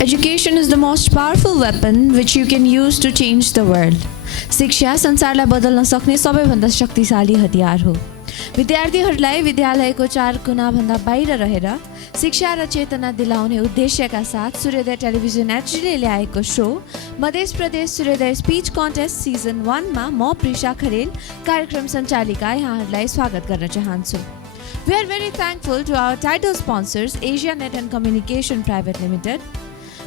Education is the most powerful weapon which you can use to change the world. शिक्षा संसारलाई बदल्न सक्ने सबैभन्दा शक्तिशाली हतियार हो। विद्यार्थीहरूलाई विद्यालयको चार कुनाभन्दा बाहिर रहेर शिक्षा र चेतना दिलाउने उद्देश्यका साथ सूर्योदय टेलिभिजन एचडीले ल्याएको शो मध्य Pradesh Suryodaya speech contest season 1 मा म प्रिशा खरेल कार्यक्रम सञ्चालिका यहाँहरूलाई स्वागत गर्न चाहन्छु। We are very thankful to our title sponsors Asianet and Communication Private Limited.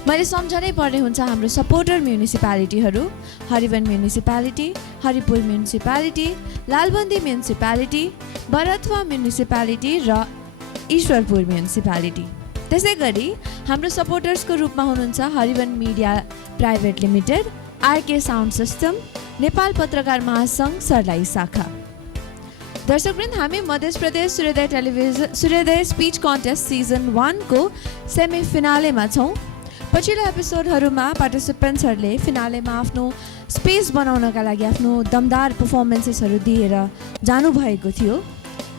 मैले सम्झनै पर्ने हुन्छ हाम्रो सपोर्टर म्युनिसिपालिटीहरू Hariwan municipality, Haripur municipality, Lalbandi municipality, Bharatwa municipality र ईश्वरपुर म्युनिसिपालिटी। त्यसै गरी हाम्रो सपोर्टर्सको रूपमा हुनुहुन्छ Hariwan media private limited, RK sound system, Nepal Patrakar Mahasangh Sarlahi शाखा। दर्शकवृन्द, हामी मध्य प्रदेश सूर्योदय टेलिभिजन सूर्योदय स्पीच कन्टेस्ट सिजन 1 को सेमी फिनालेमा छौँ। पछिल्लो एपिसोडहरूमा पार्टिसिपेन्ट्सहरूले फिनालेमा आफ्नो स्पेस बनाउनका लागि आफ्नो दमदार पर्फर्मेन्सेसहरू दिएर जानुभएको थियो।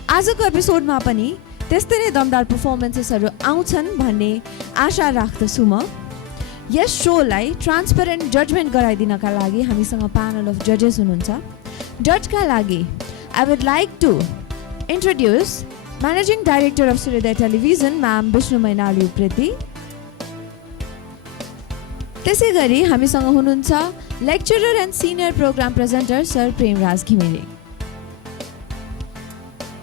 आजको एपिसोडमा पनि त्यस्तै नै दमदार पर्फर्मेन्सेसहरू आउँछन् भन्ने आशा राख्दछु म। यस सोलाई ट्रान्सपेरेन्ट जजमेन्ट गराइदिनका लागि हामीसँग प्यानल अफ जजेस हुनुहुन्छ। जजका लागि I would like to introduce managing director of Suryodaya television ma'am Bishnu Mainali Upreti. त्यसै गरी हामीसँग हुनुहुन्छ lecturer and senior program presenter sir Premraj Ghimire.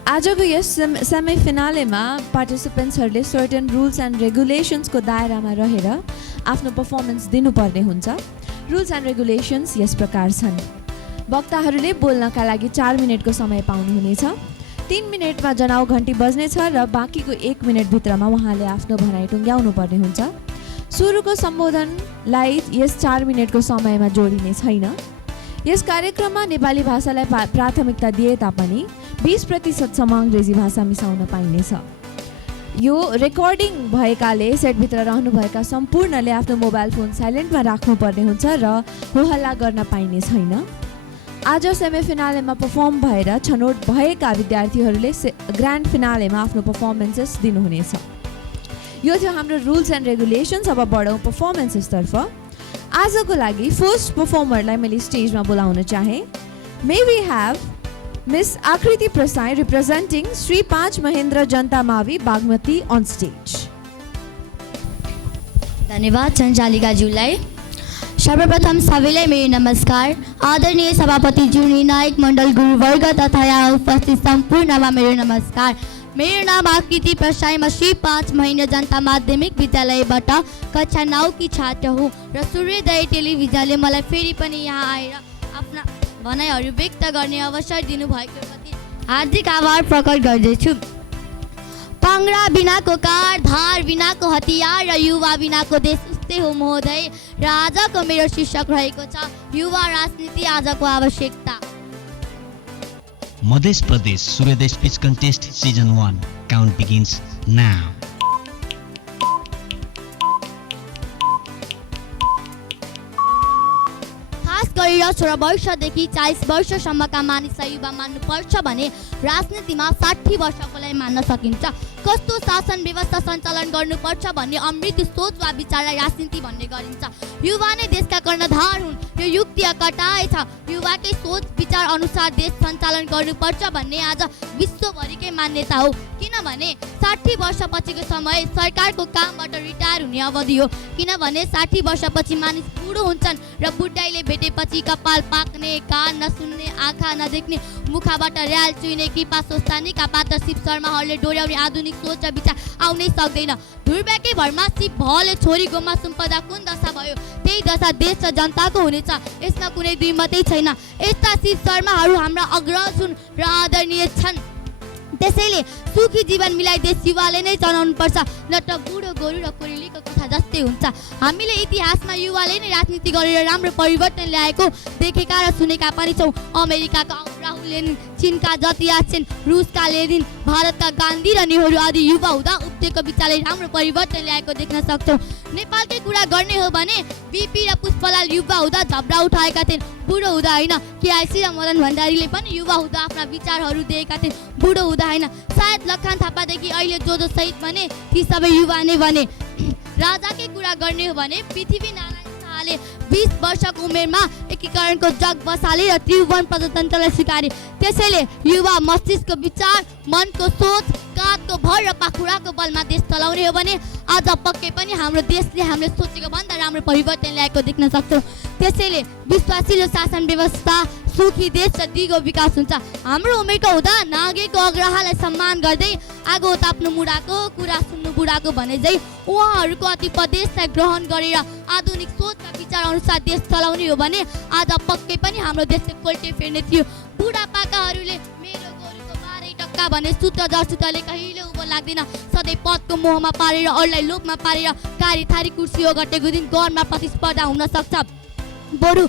आजको यस सेमी फिनालेमा पार्टिसिपेन्ट्सहरूले सर्टेन रुल्स एन्ड रेगुलेसन्सको दायरामा रहेर आफ्नो पर्फर्मेन्स दिनुपर्ने हुन्छ। रुल्स एन्ड रेगुलेसन्स यस प्रकार छन्। वक्ताहरूले बोल्नका लागि 4 मिनटको समय पाउनुहुनेछ। 3 मिनटमा जनाउ घन्टी बज्नेछ र बाँकीको 1 मिनटभित्रमा उहाँले आफ्नो भनाइ टुङ्ग्याउनु पर्ने हुन्छ। सुरुको सम्बोधनलाई यस 4 मिनटको समयमा जोडिने छैन। यस कार्यक्रममा नेपाली भाषालाई प्राथमिकता दिए तापनि 20% अङ्ग्रेजी भाषा मिसाउन पाइनेछ। यो रेकर्डिङ भएकाले सेटभित्र रहनुभएका सम्पूर्णले आफ्नो मोबाइल फोन साइलेन्टमा राख्नुपर्ने हुन्छ र होहल्ला गर्न पाइने छैन। आज सेमी फिनालेमा पर्फर्म भएर छनौट भएका विद्यार्थीहरूले ग्रान्ड फिनालेमा आफ्नो पर्फर्मेन्सेस दिनुहुनेछ। यो थियो हाम्रो रुल्स एन्ड रेगुलेसन्स। अब बढौँ पर्फर्मेन्सेसतर्फ। आजको लागि फर्स्ट पर्फर्मरलाई मैले स्टेजमा बोलाउन चाहेँ। मे वी ह्याभ मिस आकृति प्रसाई रिप्रेजेन्टिङ श्री 5 महेन्द्र जनता मावि बागमती अन स्टेज। धन्यवाद सञ्चालिकाज्यूलाई। सर्वप्रथम सबैलाई मेरो नमस्कार। आदरणीय सभापतिज्यू, निर्णायक मण्डल, गुरुवर्ग तथा यहाँ उपस्थित सम्पूर्णमा मेरो नमस्कार। मेरो नाम आकृति प्रसाई, म श्री 5 महेन्द्र जनता माध्यमिक विद्यालयबाट कक्षा 9 की छात्र हुँ र सूर्योदय टेलिभिजनले मलाई फेरि पनि यहाँ आएर आफ्ना भनाइहरू व्यक्त गर्ने अवसर दिनुभएको प्रति हार्दिक आभार प्रकट गर्दछु। पाङ्ग्रा बिनाको कार, धार बिनाको हतियार र युवा बिनाको देश उस्तै हो महोदय। र आजको मेरो शीर्षक रहेको छ युवा राजनीति आजको आवश्यकता। मध्य Pradesh Suryodaya speech contest season 1 count begins now. खास गरेर 16 वर्षदेखि 40 वर्षसम्मका मानिसलाई युवा मान्नुपर्छ भने राजनीतिमा 60 वर्षकोलाई मान्न सकिन्छ। कस्तो शासन व्यवस्था सञ्चालन गर्नुपर्छ भन्ने अमृत सोच वा विचारलाई राजनीति भन्ने गरिन्छ। युवा नै देशका कर्णधार हुन्, यो युक्ति कटाए छ। युवाकै सोच विचार अनुसार देश सञ्चालन गर्नुपर्छ भन्ने आज विश्वभरिकै मान्यता हो। किनभने 60 वर्षपछिको समय सरकारको कामबाट रिटायर हुने अवधि हो। किनभने 60 वर्षपछि मानिस बुढो हुन्छन् र बुढाइले भेटेपछि कपाल पाक्ने, कान नसुन्ने, आँखा नदेख्ने, मुखबाट र्याल चुइने, कृपा सोस्तानीका पात्र शिव शर्माहरूले डोर्याउने आधुनिक सोच र विचार आउनै सक्दैन। दुर्भाग्य भरमा शिव भले छोरी गोमा सुम्पदा कुन दशा भयो त्यही दशा देश र जनताको हुनेछ, यसमा कुनै दुई मतै छैन। यस्ता शिव शर्माहरू हाम्रा अग्रज हुन् र आदरणीय छन्। त्यसैले सुखी जीवन मिलाई देश युवाले नै चलाउनुपर्छ, नत्र बुढो गोरु र कोरेलीको कथा जस्तै हुन्छ। हामीले इतिहासमा युवाले नै राजनीति गरेर राम्रो परिवर्तन ल्याएको देखेका र सुनेका पनि छौँ। अमेरिकाका राहुल लेनिन, चीनका जति यात्सेन, रुसका लेनिन, भारतका गान्धी र नेहरू आदि युवा हुँदा उब्जेको विचारले राम्रो परिवर्तन ल्याएको देख्न सक्छौँ। नेपालकै कुरा गर्ने हो भने बिपी र पुष्पलाल युवा हुँदा झब्रा उठाएका थिए, बुढो हुँदा होइन। केआइसी र मदन भण्डारीले पनि युवा हुँदा आफ्ना विचारहरू दिएका थिए, बुढो हुँदा होइन। सायद लखन थापादेखि अहिले जो सहित भने ती सबै युवा नै भने। राजाकै कुरा गर्ने हो भने पृथ्वीनारायण शाहले 20 वर्षको उमेरमा एकीकरणको जग बसाले र त्रिभुवन प्रजातन्त्रलाई स्वीकारे। त्यसैले युवा मस्तिष्कको विचार, मनको सोच, काँधको भर र पाखुराको बलमा देश चलाउने हो भने आज पक्कै पनि हाम्रो देशले हामीले सोचेको भन्दा राम्रो परिवर्तन ल्याएको देख्न सक्छौँ। त्यसैले विश्वासिलो शासन व्यवस्था, सुखी देश र दिगो विकास हुन्छ। हाम्रो उमेरको हुँदा नागेको अग्रहालाई सम्मान गर्दै आगो ताप्नु मुडाको, कुरा सुन्नु बुढाको भने चाहिँ उहाँहरूको अतिपदेशलाई ग्रहण गरेर आधुनिक सोच र विचार अनुसार देश चलाउने हो भने आज पक्कै पनि हाम्रो देशले कोल्टे फेर्ने थियो। बुढापाकाहरूले मेरो गोरुको 12 टक्का भने सूत्र जसुतले कहिले उँभो लाग्दैन। सधैँ पदको मोहमा पारेर अरूलाई लोभमा पारेर कारी थारी कुर्सी ओगटेको दिन गौरमा प्रतिस्पर्धा हुन सक्छ। बरु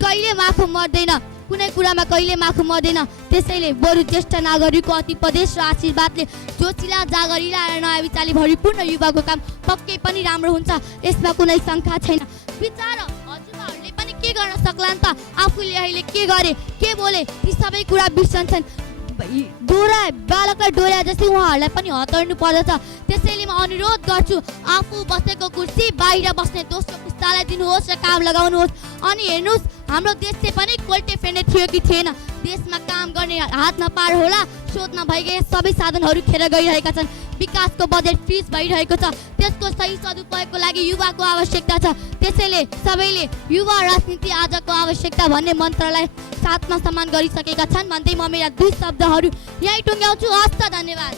कहिले माफु मर्दैन, कुनै कुरामा कहिले माफु मर्दैन। त्यसैले बरु ज्येष्ठ नागरिकको अतिपदेश र आशीर्वादले जोसिला, जागरिला र नयाँ विचारले भरिपूर्ण युवाको काम पक्कै पनि राम्रो हुन्छ। यसमा कुनै शङ्का छैन। विचार हजुरहरूले पनि के गर्न सक्लान् त? आफूले अहिले के गरे, के बोले, ती सबै कुरा बिर्सन्छन्। डोरा बालकलाई डोरा जस्तै उहाँहरूलाई पनि हतार्नु पर्दछ। त्यसैले म अनुरोध गर्छु, आफू बसेको कुर्सी बाहिर बस्ने दोस्रो पुस्तालाई दिनुहोस् र काम लगाउनुहोस्। अनि हेर्नुहोस्, हाम्रो देशले पनि कोल्टे फेर्ने थियो कि थिएन? देशमा काम गर्ने हात नपार होला, शोध नभइगए सबै साधनहरू खेर गइरहेका छन्। विकासको बजेट फ्रिज भइरहेको छ। त्यसको सही सदुपयोगको लागि युवाको आवश्यकता छ। त्यसैले सबैले युवा राजनीति आजको आवश्यकता भन्ने मन्त्रलाई साथमा सम्मान गरिसकेका छन् भन्दै म मेरा 2 शब्दहरू यहीँ टुङ्ग्याउँछु। हस्त, धन्यवाद।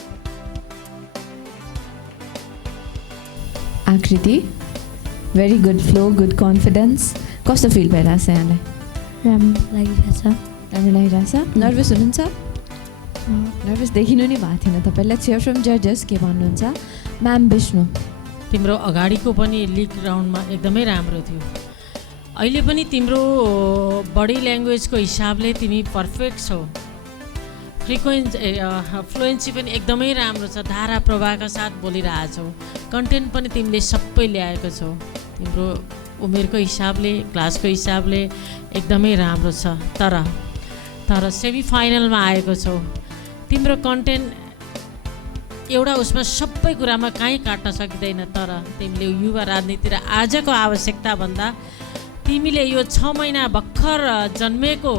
आकृति, very good flow, good confidence. कस्तो फिल भइरहेछ यहाँलाई? राम्रो लागिरहेछ। राम्रो लागिरहेछ? नर्भस हुनुहुन्छ? नर्भस देखिनु नि भएको थिएन तपाईँलाई। चेयर फ्रम जजेस के भन्नुहुन्छ? म्याम विष्णु, तिम्रो अगाडिको पनि लिग राउन्डमा एकदमै राम्रो थियो। अहिले पनि तिम्रो बडी ल्याङ्ग्वेजको हिसाबले तिमी पर्फेक्ट छौ। फ्लुएन्सी पनि एकदमै राम्रो छ। धारा प्रवाहका साथ बोलिरहेछौ। कन्टेन्ट पनि तिमीले सबै ल्याएको छौ। तिम्रो उमेरको हिसाबले, क्लासको हिसाबले एकदमै राम्रो छ। तर सेमी फाइनलमा आएको छौ। तिम्रो कन्टेन्ट एउटा उसमा सबै कुरामा कहीँ काट्न सकिँदैन। तर तिमीले युवा राजनीति र आजको आवश्यकता भन्दा तिमीले यो 6 महिना भर्खर जन्मेको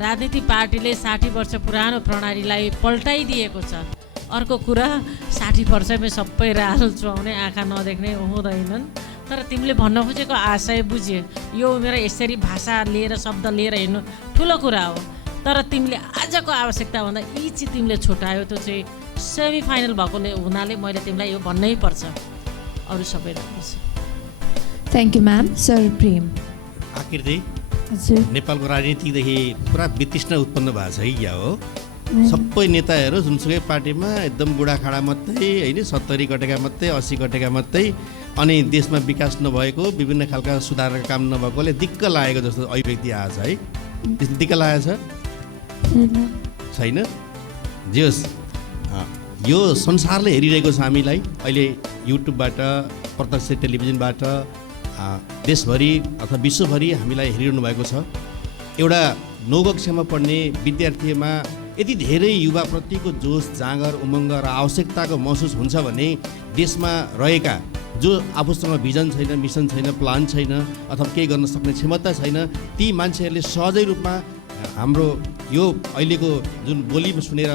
राजनीति पार्टीले 60 वर्ष पुरानो प्रणालीलाई पल्टाइदिएको छ। अर्को कुरा, 60 वर्षमै सबै राल चुहाउने, आँखा नदेख्ने हुँदैनन्। तर तिमीले भन्न खोजेको आशय बुझ्यो। यो उमेर यसरी भाषा लिएर, शब्द लिएर हिँड्नु ठुलो कुरा हो। तर तिमीले आजको आवश्यकता भन्दा यी चाहिँ तिमीले छुट्यायो। त्यो चाहिँ सेमी फाइनल भएकोले हुनाले मैले तिमीलाई यो भन्नै पर्छ। अरू सबै राम्रो छ। Thank you ma'am. सर प्रेम। आकृति, हजुर, नेपालको राजनीतिदेखि पुरा वितृष्णा उत्पन्न भएको छ कि क्या हो? सबै नेताहरू जुनसुकै पार्टीमा एकदम बुढाखाडा मात्रै होइन, 70 कटेका मात्रै, 80 कटेका मात्रै। अनि देशमा विकास नभएको, विभिन्न खालका सुधारका काम नभएकोले दिक्क लागेको जस्तो अभिव्यक्ति आएको छ है। त्यस्तो दिक्क लागेको छ छैन? जे होस्, यो संसारले हेरिरहेको छ हामीलाई। अहिले युट्युबबाट, प्रत्यक्ष टेलिभिजनबाट देशभरि अथवा विश्वभरि हामीलाई हेरिरहनु भएको छ। एउटा नवकक्षामा पढ्ने विद्यार्थीमा यदि धेरै युवाप्रतिको जोस, जाँगर, उमङ्ग र आवश्यकताको महसुस हुन्छ भने देशमा रहेका जो आफूसँग भिजन छैन, मिसन छैन, प्लान छैन अथवा केही गर्न सक्ने क्षमता छैन, ती मान्छेहरूले सहजै रूपमा हाम्रो यो अहिलेको जुन बोली सुनेर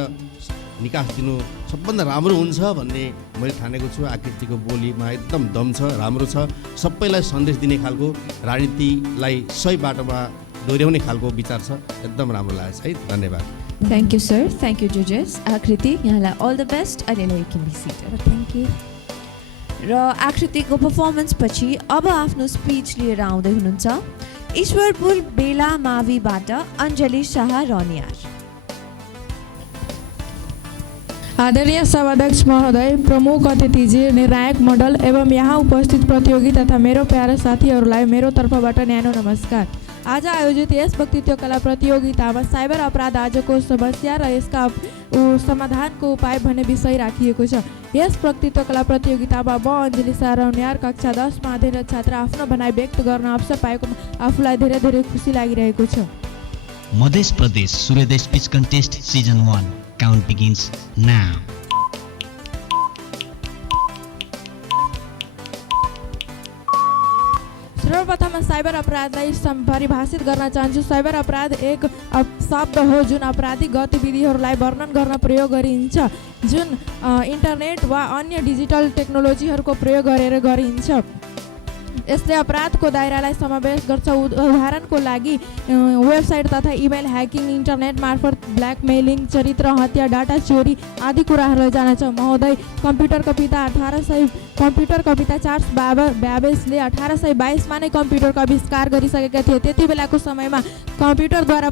निकास दिनु सबभन्दा राम्रो हुन्छ भन्ने मैले ठानेको छु। आकृतिको बोलीमा एकदम दम छ, राम्रो छ। सबैलाई सन्देश दिने खालको, राजनीतिलाई सही बाटोमा दोहोऱ्याउने खालको विचार छ। एकदम राम्रो लागेको छ है। धन्यवाद। Thank you sir. Thank you जजेस। आकृति, यहाँलाई अल द बेस्ट। अहिले you can be seated. Thank you. र आकृतिको पर्फर्मेन्स पछि अब आफ्नो स्पिच लिएर आउँदै हुनुहुन्छ ईश्वरपुर बेला माविबाट अञ्जली शाह रनियार। आदरणीय सभाध्यक्ष महोदय, प्रमुख अतिथिजी, निर्णायक मण्डल एवं यहाँ उपस्थित प्रतियोगी तथा मेरो प्यारा साथीहरूलाई मेरो तर्फबाट न्यानो नमस्कार। आज आयोजित यस वक्तृत्व कला प्रतियोगितामा साइबर अपराध आजको समस्या र यसका समाधानको उपाय भन्ने विषय राखिएको छ। यस वक्तृत्व कला प्रतियोगितामा म अञ्जली शाह रनियार कक्षा 10मा अध्ययनरत छात्र आफ्नो भनाइ व्यक्त गर्न अवसर पाएको आफूलाई धेरै धेरै खुसी लागिरहेको छ। मध्य प्रदेश सूर्योदय speech contest season 1 count begins now. सर्वप्रथम साइबर अपराधलाई परिभाषित गर्न चाहन्छु। साइबर अपराध एक शब्द हो जुन आपराधिक गतिविधिहरूलाई वर्णन गर्न प्रयोग गरिन्छ, जुन इन्टरनेट वा अन्य डिजिटल टेक्नोलोजीहरूको प्रयोग गरेर गरिन्छ। यसले अपराधको दायरालाई समावेश गर्छ। उदाहरणको लागि वेबसाइट तथा इमेल ह्याकिङ, इन्टरनेट मार्फत ब्ल्याकमेलिङ, चरित्र हत्या, डाटा चोरी आदि कुराहरूलाई जान्छ। महोदय, कम्प्युटरका पिता चार्ल्स ब्याबेजले 1822मा नै कम्प्युटरको आविष्कार गरिसकेका थिए। त्यति बेलाको समयमा कम्प्युटरद्वारा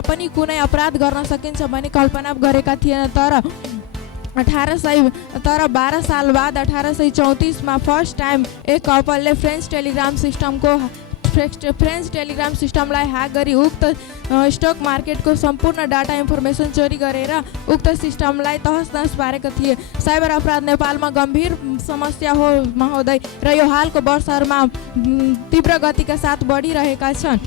पनि कुनै अपराध गर्न सकिन्छ भन्ने कल्पना गरेका थिएन। तर 12 साल बाद 1834मा फर्स्ट टाइम एक कपलले फ्रेन्च टेलिग्राम सिस्टमलाई ह्याक गरी उक्त स्टक मार्केटको सम्पूर्ण डाटा इन्फर्मेसन चोरी गरेर उक्त सिस्टमलाई तहस-नहस पारेका थिए। साइबर अपराध नेपालमा गम्भीर समस्या हो महोदय, र यो हालको वर्षहरूमा तीव्र गतिका साथ बढिरहेका छन्।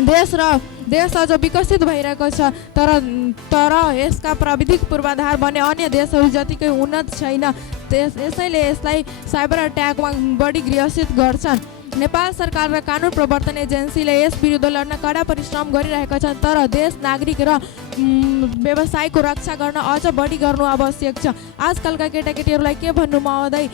देश अझ विकसित भइरहेको छ, तर यसका प्राविधिक पूर्वाधार भने अन्य देशहरू जतिकै उन्नत छैन। यसैले यसलाई साइबर अट्याकमा बढी ग्रसित गर्छन्। नेपाल सरकार र कानुन प्रवर्तन एजेन्सीले यस विरुद्ध लड्न कडा परिश्रम गरिरहेका छन्, तर देश, नागरिक र व्यवसायको रक्षा गर्न अझ बढी गर्नु आवश्यक छ। आजकलका केटाकेटीहरूलाई के भन्नु महोदय,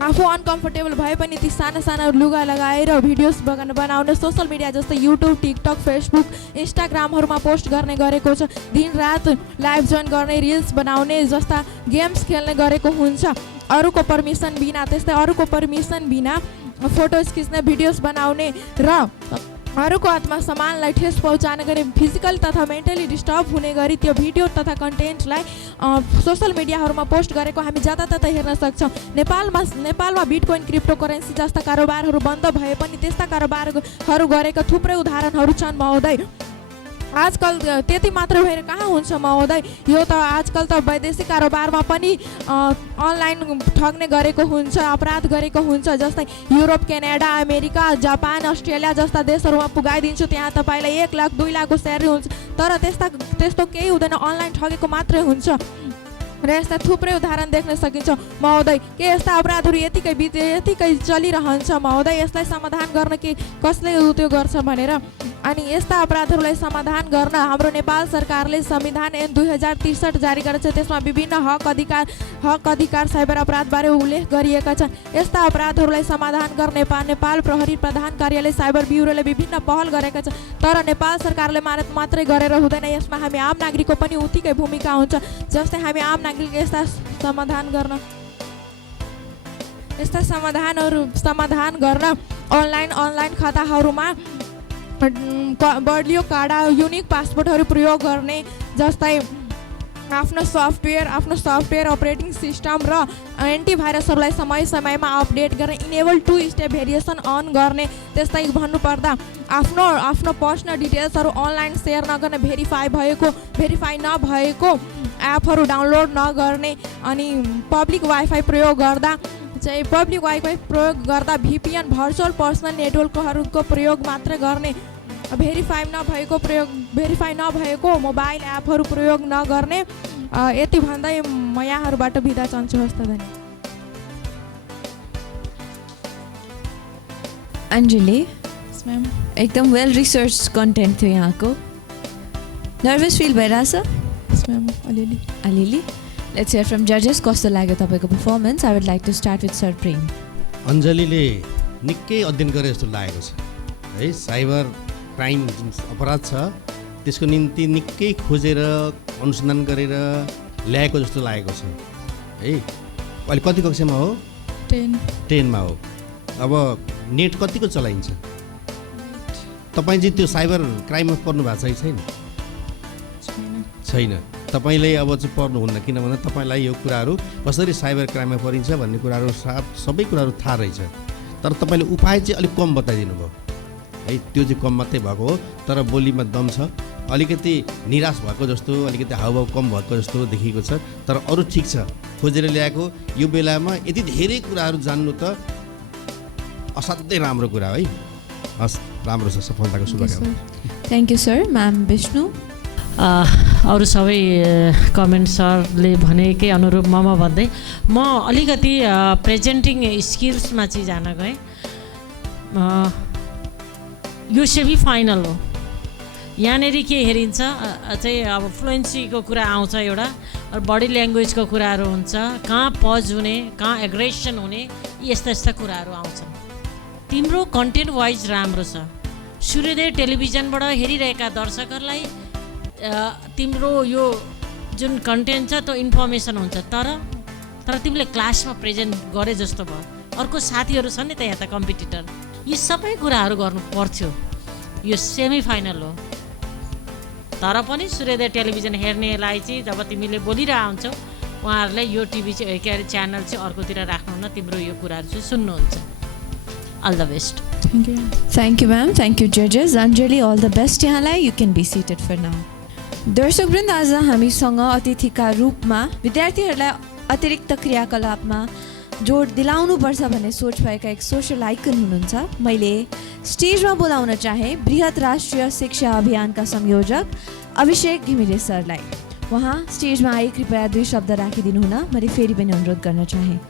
आफू अनकम्फर्टेबल भए पनि ती साना साना लुगा लगाएर भिडियोज बनाउने सोसल मिडिया जस्तै युट्युब, टिकटक, फेसबुक, इन्स्टाग्रामहरूमा पोस्ट गर्ने गरेको छ। दिनरात लाइभ जोइन गर्ने, रिल्स बनाउने जस्ता गेम्स खेल्ने गरेको हुन्छ। अरूको पर्मिसन बिना फोटोज खिच्ने, भिडियोज बनाउने र अरूको आत्मसम्मानलाई ठेस पहुँचाउने गरी फिजिकल तथा मेन्टली डिस्टर्ब हुने गरी त्यो भिडियो तथा कन्टेन्टलाई सोसल मिडियाहरूमा पोस्ट गरेको हामी जताततै हेर्न सक्छौँ। नेपालमा बिटकोइन, क्रिप्टो करेन्सी जस्ता कारोबारहरू बन्द भए पनि त्यस्ता कारोबारहरू गरेका थुप्रै उदाहरणहरू छन् महोदय। आजकल त्यति मात्र भएर कहाँ हुन्छ महोदय, यो त आजकल त वैदेशिक कारोबारमा पनि अनलाइन ठग्ने गरेको हुन्छ, अपराध गरेको हुन्छ। जस्तै Europe, Canada, America, Japan, Australia जस्ता देशहरूमा पुगाइदिन्छु, त्यहाँ तपाईँलाई 1 लाख 2 लाखको स्यालेरी हुन्छ, तर त्यस्तो केही हुँदैन, अनलाइन ठगेको मात्रै हुन्छ। र यस्ता थुप्रै उदाहरण देख्न सकिन्छ महोदय। के यस्ता अपराधहरू यतिकै चलिरहन्छ महोदय? यसलाई समाधान गर्न कसले त्यो गर्छ भनेर, अनि यस्ता अपराधहरूलाई समाधान गर्न हाम्रो नेपाल सरकारले संविधान ऐन 2063 जारी गरेको छ। त्यसमा विभिन्न हक अधिकार साइबर अपराधबारे उल्लेख गरिएका छन्। यस्ता अपराधहरूलाई समाधान गर्न नेपाल प्रहरी प्रधान कार्यालय साइबर ब्युरोले विभिन्न पहल गरेका छन्, तर नेपाल सरकारले मात्रै गरेर हुँदैन, यसमा हामी आम नागरिकको पनि उत्तिकै भूमिका हुन्छ। जस्तै हामी आम नागरिक यस्ता समाधान गर्न अनलाइन खाताहरूमा बलियो कार्ड, युनिक पासपोर्टहरू प्रयोग गर्ने, जस्तै आफ्नो सफ्टवेयर अपरेटिङ सिस्टम र एन्टिभाइरसहरूलाई समयमा अपडेट गर्ने, इनेबल 2 स्टेप भेरिएसन अन गर्ने। त्यस्तै भन्नुपर्दा आफ्नो पर्सनल डिटेल्सहरू अनलाइन सेयर नगर्ने, भेरिफाई नभएको एपहरू डाउनलोड नगर्ने, अनि पब्लिक वाइफाई प्रयोग गर्दा VPN भर्चुअल पर्सनल नेटवर्कहरूको प्रयोग मात्र गर्ने, भेरिफाई नभएको मोबाइल एपहरू प्रयोग नगर्ने। यति भन्दै म यहाँहरूबाट बिदा चाहन्छु। हस्त धन्यवाद। अञ्जली म्याम, एकदम वेल रिसर्च कन्टेन्ट थियो यहाँको। नर्भस फिल भइरहेछ म्याम? अलिअलि। लेट्स हियर फ्रम जजेस, कस्तो लाग्यो तपाईँको performance? I would like to start with sir Prem. अञ्जलीले निकै अध्ययन गरे जस्तो लागेको छ है। साइबर क्राइम जुन अपराध छ त्यसको निम्ति निकै खोजेर अनुसन्धान गरेर ल्याएको जस्तो लागेको छ है। अहिले कति कक्षामा हो? 10मा हो। अब नेट कतिको चलाइन्छ? तपाईँ चाहिँ त्यो साइबर क्राइममा पर्नु भएको छ कि छैन? तपाईँले अब चाहिँ पर्नुहुन्न, किनभने तपाईँलाई यो कुराहरू कसरी साइबर क्राइममा परिन्छ भन्ने कुराहरू सबै कुराहरू थाहा रहेछ, तर तपाईँले उपाय चाहिँ अलिक कम बताइदिनु भयो है। त्यो चाहिँ कम मात्रै भएको हो, तर बोलीमा दम छ। अलिकति निराश भएको जस्तो, अलिकति हावभाव कम भएको जस्तो देखिएको छ, तर अरू ठिक छ। खोजेर ल्याएको यो बेलामा यति धेरै कुराहरू जान्नु त असाध्यै राम्रो कुरा है। हस्, राम्रो छ। सफलताको शुभकामना। Thank you sir. Ma'am Vishnu. अरू सबै कमेन्ट्सहरूले भनेकै अनुरूपमा म भन्दै म अलिकति प्रेजेन्टिङ स्किल्समा चाहिँ जान गएँ। यो सेमी फाइनल हो, यहाँनिर के हेरिन्छ चाहिँ अब फ्लुएन्सीको कुरा आउँछ एउटा, बडी ल्याङ्ग्वेजको कुराहरू हुन्छ, कहाँ पज हुने, कहाँ एग्रेसन हुने, यस्ता यस्ता कुराहरू आउँछन्। तिम्रो कन्टेन्ट वाइज राम्रो छ, सूर्योदय टेलिभिजनबाट हेरिरहेका दर्शकहरूलाई तिम्रो यो जुन कन्टेन्ट छ त्यो इन्फर्मेसन हुन्छ, तर तिमीले क्लासमा प्रेजेन्ट गरे जस्तो भयो। अर्को साथीहरू छन् नि त यहाँ त कम्पिटिटर, यी सबै कुराहरू गर्नु पर्थ्यो। यो सेमी फाइनल हो, तर पनि सूर्योदय टेलिभिजन हेर्नेलाई चाहिँ जब तिमीले बोलिरह हुन्छौ उहाँहरूलाई यो टिभी चाहिँ के अरे च्यानल चाहिँ अर्कोतिर राख्नुहुन्न, तिम्रो यो कुराहरू चाहिँ सुन्नुहुन्छ। All the best. Thank you ma'am, thank you जजेस। अन्जली अल द बेस्ट यहाँलाई, you can be seated for now. दर्शकवृन्द, आज हामीसँग अतिथिका रूपमा विद्यार्थीहरूलाई अतिरिक्त क्रियाकलापमा जोड दिलाउनुपर्छ भन्ने सोच भएका एक सोसल आइकन हुनुहुन्छ। मैले स्टेजमा बोलाउन चाहे बृहत राष्ट्रिय शिक्षा अभियानका संयोजक अभिषेक घिमिरे सरलाई। उहाँ स्टेजमा आए कृपया 2 शब्द राखिदिनु हुन मैले फेरि पनि अनुरोध गर्न चाहेँ।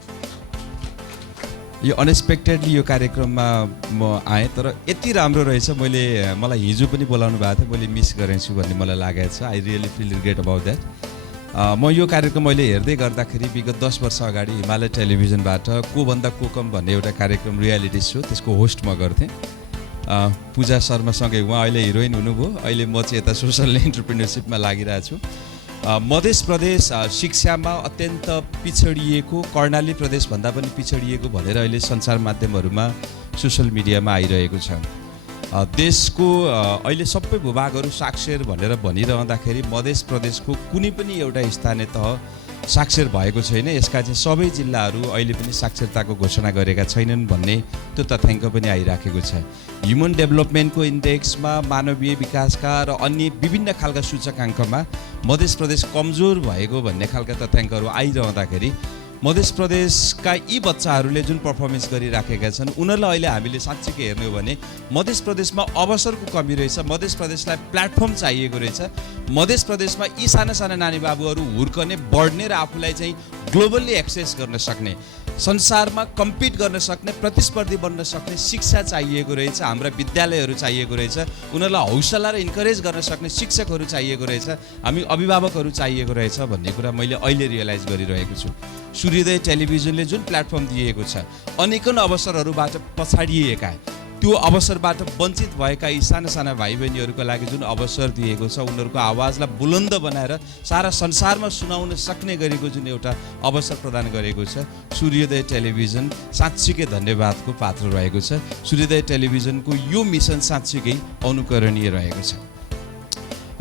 यो अनएक्सपेक्टेडली यो कार्यक्रममा म आएँ, तर यति राम्रो रहेछ, मलाई हिजो पनि बोलाउनु भएको थियो, मैले मिस गरेछु भन्ने मलाई लागेको छ। I really feel regret about that. म यो कार्यक्रम मैले हेर्दै गर्दाखेरि विगत 10 वर्ष अगाडि हिमालय टेलिभिजनबाट को भन्दा को कम भन्ने एउटा कार्यक्रम रियालिटी सो, त्यसको होस्ट म गर्थेँ पूजा शर्मासँगै। उहाँ अहिले हिरोइन हुनुभयो, अहिले म चाहिँ यता सोसल एन्टरप्रेन्योरसिपमा लागिरहेको छु। मध्य प्रदेश शिक्षामा अत्यन्त पिछडिएको, कर्णाली प्रदेशभन्दा पनि पिछडिएको भनेर अहिले सञ्चार माध्यमहरूमा सोसल मिडियामा आइरहेको छ। देशको अहिले सबै भूभागहरू साक्षर भनेर भनिरहँदाखेरि मध्य प्रदेशको कुनै पनि एउटा स्थानीय तह साक्षर भएको छैन। यसका चाहिँ सबै जिल्लाहरू अहिले पनि साक्षरताको घोषणा गरेका छैनन् भन्ने त्यो तथ्याङ्क पनि आइराखेको छ। ह्युमन डेभलपमेन्टको इन्डेक्समा, मानवीय विकासका र अन्य विभिन्न खालका सूचकाङ्कमा मध्य प्रदेश कमजोर भएको भन्ने खालका तथ्याङ्कहरू आइरहँदाखेरि मध्य प्रदेशका यी बच्चाहरूले जुन पर्फर्मेन्स गरिराखेका छन् उनीहरूलाई अहिले हामीले साँच्चीकै हेर्ने हो भने मध्य प्रदेशमा अवसरको कमी रहेछ, मध्य प्रदेशलाई प्लेटफर्म चाहिएको रहेछ। मध्य प्रदेशमा यी साना साना नानी बाबुहरू हुर्कने, बढ्ने र आफूलाई चाहिँ ग्लोबल्ली एक्सेस गर्न सक्ने, संसारमा कम्पिट गर्न सक्ने, प्रतिस्पर्धी बन्न सक्ने शिक्षा चाहिएको रहेछ। हाम्रा विद्यालयहरू चाहिएको रहेछ, उनीहरूलाई हौसला र इन्करेज गर्न सक्ने शिक्षकहरू चाहिएको रहेछ, हामी अभिभावकहरू चाहिएको रहेछ भन्ने कुरा मैले अहिले रियलाइज गरिरहेको छु। सूर्योदय टेलिभिजनले जुन प्लेटफर्म दिएको छ, अनेकन अवसरहरूबाट पछाडिएका, त्यो अवसरबाट वञ्चित भएका यी साना साना भाइ बहिनीहरूको लागि जुन अवसर दिएको छ, उनीहरूको आवाजलाई बुलन्द बनाएर सारा संसारमा सुनाउन सक्ने गरेको जुन एउटा अवसर प्रदान गरेको छ, सूर्योदय टेलिभिजन साँच्चीकै धन्यवादको पात्र रहेको छ। सूर्योदय टेलिभिजनको यो मिसन साँच्चीकै अनुकरणीय रहेको छ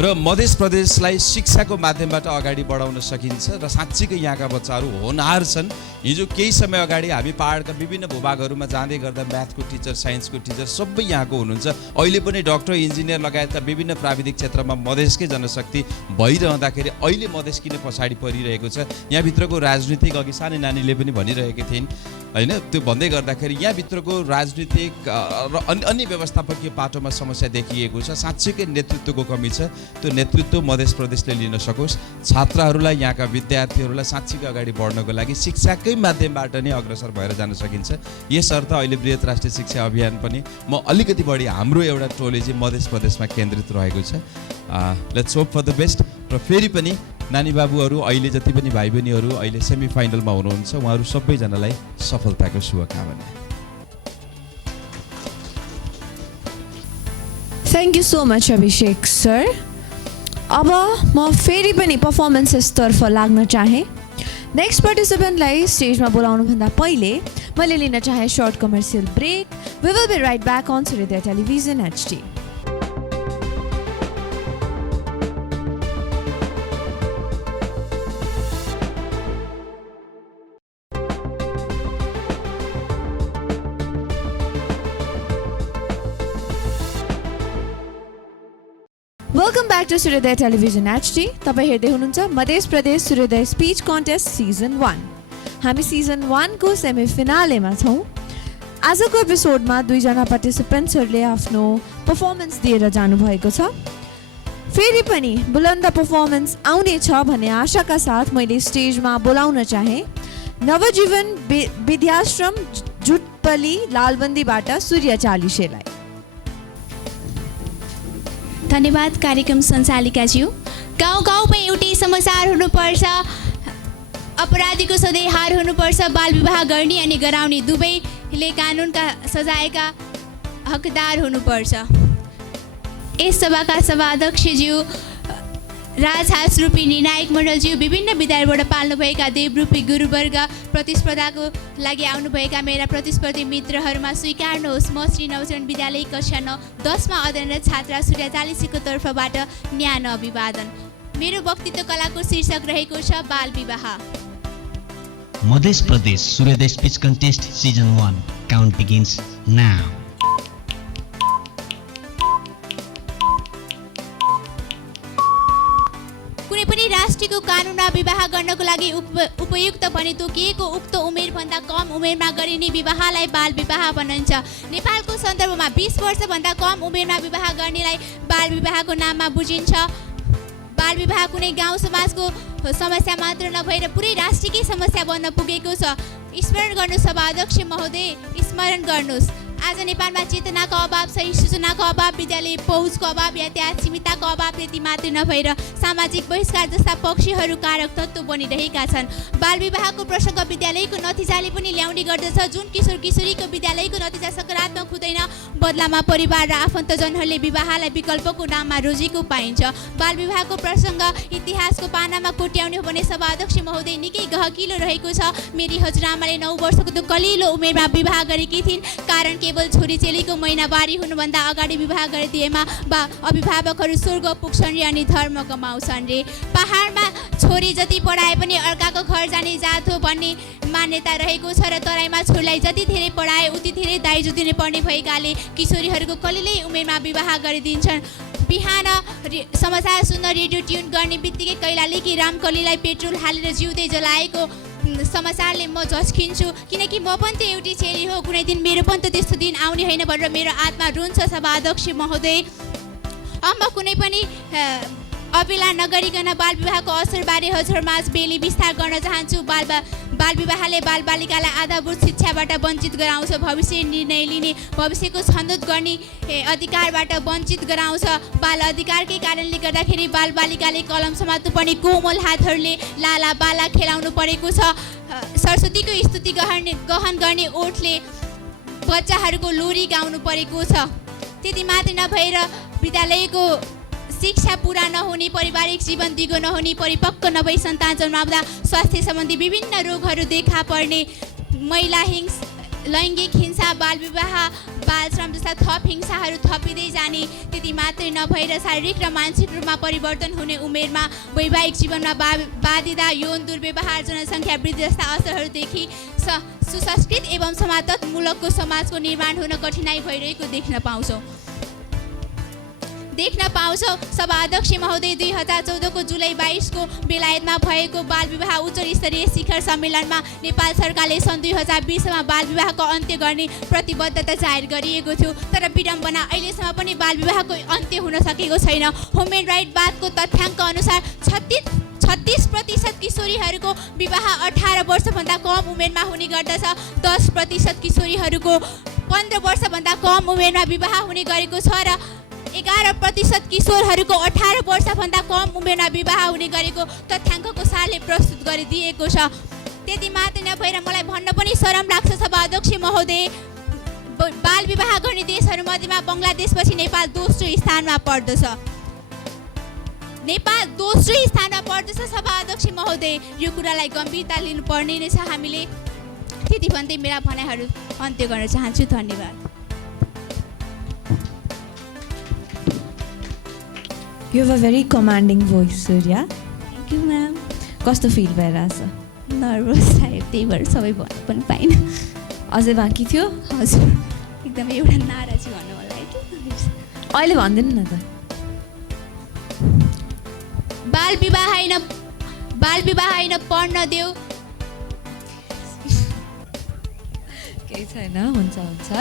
र मध्य प्रदेशलाई शिक्षाको माध्यमबाट अगाडि बढाउन सकिन्छ र साँच्चीकै यहाँका बच्चाहरू होनहार छन्। हिजो केही समय अगाडि हामी पहाडका विभिन्न भूभागहरूमा जाँदै गर्दा म्याथको टिचर, साइन्सको टिचर सबै यहाँको हुनुहुन्छ। अहिले पनि डक्टर, इन्जिनियर लगायतका विभिन्न प्राविधिक क्षेत्रमा मधेसकै जनशक्ति भइरहँदाखेरि अहिले मधेस किन पछाडि परिरहेको छ? यहाँभित्रको राजनीतिक, अघि सानै नानीले पनि भनिरहेकी थिइन् होइन, त्यो भन्दै गर्दाखेरि यहाँभित्रको राजनीतिक र अन्य व्यवस्थापकीय पाटोमा समस्या देखिएको छ। साँच्चीकै नेतृत्वको कमी छ, त्यो नेतृत्व मध्य प्रदेशले लिन सकोस्। छात्रहरूलाई, यहाँका विद्यार्थीहरूलाई साँच्चीकै अगाडि बढ्नको लागि शिक्षाकै माध्यमबाट नै अग्रसर भएर जान सकिन्छ। यसर्थ अहिले बृहत राष्ट्रिय शिक्षा अभियान पनि म अलिकति बढी हाम्रो एउटा टोली चाहिँ मध्य प्रदेशमा केन्द्रित रहेको छ। Let's hope for the best. र फेरि पनि नानी बाबुहरू, अहिले जति पनि भाइ बहिनीहरू अहिले सेमी फाइनलमा हुनुहुन्छ, उहाँहरू सबैजनालाई सफलताको शुभकामना। Thank you so much Abhishek sir. अब म फेरि पनि पर्फर्मेन्सेसतर्फ लाग्न चाहेँ। नेक्स्ट पार्टिसिपेन्टलाई स्टेजमा बोलाउनुभन्दा पहिले मैले लिन चाहे short commercial break. We will be right back on Suryodaya television HD। Welcome back to Suryodaya television HD। तपाईँ हेर्दै हुनुहुन्छ मध्य प्रदेश सूर्योदय स्पिच कन्टेस्ट सिजन 1। हामी सिजन 1 को सेमी फिनालेमा छौँ। आजको एपिसोडमा 2 जना पार्टिसिपेन्ट्सहरूले आफ्नो पर्फर्मेन्स दिएर जानुभएको छ। फेरि पनि बुलन्द पर्फर्मेन्स आउनेछ भन्ने आशाका साथ मैले स्टेजमा बोलाउन चाहे नवजीवन विद्याश्रम जुटपल्ली लालबन्दीबाट सूर्य चालिसेलाई। धन्यवाद कार्यक्रम सञ्चालिकाज्यू। गाउँ गाउँमा एउटै समाचार हुनुपर्छ, अपराधीको सधैँ हार हुनुपर्छ, बाल विवाह गर्ने अनि गराउने दुवैले कानुनका सजायका हकदार हुनुपर्छ। यस सभाका सभाध्यक्षज्यू राजहास रूपी निर्णायक मण्डलज्यू, विभिन्न विद्यालयबाट पाल्नुभएका देवरूपी गुरुवर्ग, प्रतिस्पर्धाको लागि आउनुभएका मेरा प्रतिस्पर्धी मित्रहरूमा स्वीकार्नुहोस् म श्री नवजीवन विद्यालय कक्षा 9-10 मा अध्ययनरत छात्रा सूर्य चालिसीको तर्फबाट न्यानो अभिवादन। मेरो वक्तृत्व कलाको शीर्षक रहेको छ बाल विवाह। मध्य प्रदेश सूर्योदय speech contest season 1 count begins now. कुनै पनि राष्ट्रको कानुनमा विवाह गर्नको लागि उपयुक्त भनी तोकिएको उक्त उमेरभन्दा कम उमेरमा गरिने विवाहलाई बाल विवाह भनिन्छ। नेपालको सन्दर्भमा 20 वर्षभन्दा कम उमेरमा विवाह गर्नेलाई बाल विवाहको नाममा बुझिन्छ। बाल विवाह कुनै गाउँ समाजको समस्या मात्र नभएर पुरै राष्ट्रिय समस्या बन्न पुगेको छ। स्मरण गर्नुहोस् सभाध्यक्ष महोदय, स्मरण गर्नुहोस्। आज नेपालमा चेतनाको अभाव छ, सूचनाको अभाव, विद्यालय पहुँचको अभाव, यातायात सीमितताको अभाव त्यति मात्र नभएर सामाजिक बहिष्कार जस्ता पक्षहरू कारक तत्त्व बनिरहेका छन्। बाल विवाहको प्रसङ्ग विद्यालयको नतिजाले पनि ल्याउने गर्दछ। जुन किशोर किशोरीको विद्यालयको नतिजा सकारात्मक हुँदैन, बदलामा परिवार र आफन्तजनहरूले विवाहलाई विकल्पको नाममा रोजेको पाइन्छ। बाल विवाहको प्रसङ्ग इतिहासको पानामा कोट्याउने हो भने सभाध्यक्ष महोदय निकै गहकिलो रहेको छ। मेरी हजुरआमाले 9 वर्षको त कलिलो उमेरमा विवाह गरेकी थिइन्। कारण केवल छोरी चेलीको महिनावारी हुनुभन्दा अगाडि विवाह गरिदिएमा अभिभावकहरू स्वर्ग पुग्छन् रे अनि धर्म कमाउँछन् रे। पहाडमा छोरी जति पढाए पनि अर्काको घर जाने जात हो भन्ने मान्यता रहेको छ र तराईमा छोरीलाई जति धेरै पढाए उति धेरै दाइजो दिने पर्ने भएकाले किशोरीहरूको कलिलै उमेरमा विवाह गरिदिन्छन्। बिहान समाचार सुन्न रेडियो ट्युन गर्ने बित्तिकै कैलालीकी रामकलीलाई पेट्रोल हालेर जिउँदै जलाएको समाचारले म झस्किन्छु, किनकि म पनि त एउटी चेली हो। कुनै दिन मेरो पनि त त्यस्तो दिन आउने होइन भनेर मेरो आत्मा रुन्छ सभाध्यक्ष महोदय। म कुनै पनि अपेला नगरिकन बाल विवाहको असरबारे हजुरमाझ बेली विस्तार गर्न चाहन्छु। बाल विवाहले बालबालिकालाई आधारभूत शिक्षाबाट वञ्चित गराउँछ, भविष्य निर्णय लिने, भविष्यको छनौट गर्ने अधिकारबाट वञ्चित गराउँछ। बाल अधिकारकै कारणले गर्दाखेरि बालबालिकाले कलम समात्नुपर्ने कोमल हातहरूले लाला बाला खेलाउनु परेको छ। सरस्वतीको स्तुति गहन गर्ने ओठले बच्चाहरूको लोरी गाउनु परेको छ। त्यति मात्र नभएर विद्यालयको शिक्षा पुरा नहुने, पारिवारिक जीवन दिगो नहुने, परिपक्व नभई सन्तान जन्माउँदा स्वास्थ्य सम्बन्धी विभिन्न रोगहरू देखा पर्ने, महिला लैङ्गिक हिंसा, बाल विवाह, बाल श्रम जस्ता थप हिंसाहरू थपिँदै जाने। त्यति मात्रै नभएर शारीरिक र मानसिक रूपमा परिवर्तन हुने उमेरमा वैवाहिक जीवनमा बाध्यता, यौन दुर्व्यवहार, जनसङ्ख्या वृद्धि जस्ता असरहरूदेखि सुसंस्कृत एवं समाजतत्व मुलकको समाजको निर्माण हुन कठिनाइ भइरहेको देख्न पाउँछौँ। सभाध्यक्ष महोदय, 2014 जुलाई 22 को बेलायतमा भएको बाल विवाह उच्च स्तरीय शिखर सम्मेलनमा नेपाल सरकारले सन् 2020 बाल विवाहको अन्त्य गर्ने प्रतिबद्धता जाहेर गरिएको थियो। तर विडम्बना, अहिलेसम्म पनि बाल विवाहको अन्त्य हुन सकेको छैन। ह्युमन राइट वाचको तथ्याङ्क अनुसार 36% किशोरीहरूको विवाह 18 वर्षभन्दा कम उमेरमा हुने गर्दछ। 10% किशोरीहरूको 15 वर्षभन्दा कम उमेरमा विवाह हुने गरेको छ र 11% किशोरहरूको 18 वर्षभन्दा कम उमेरमा विवाह हुने गरेको तथ्याङ्कको सारले प्रस्तुत गरिदिएको छ। त्यति मात्र नभएर मलाई भन्न पनि शरम लाग्छ सभाध्यक्ष महोदय, बाल विवाह गर्ने देशहरूमध्येमा बङ्गलादेशपछि नेपाल दोस्रो स्थानमा पर्दछ। सभाध्यक्ष महोदय, यो कुरालाई गम्भीरता लिनुपर्ने नै छ हामीले। त्यति भन्दै मेरा भनाइहरू अन्त्य गर्न चाहन्छु। धन्यवाद। You have a very commanding voice, Surya. Thank you ma'am. कस्तो फिल भइरहेछ? नर्भस सायद, त्यही भएर सबै भन्न पनि पाइनँ। अझै बाँकी थियो? हजुर, एकदमै एउटा नाराजी भन्नु होला है। अहिले भनिदिनु न त। बाल विवाह होइन पढ्न देऊ। केही छैन, हुन्छ।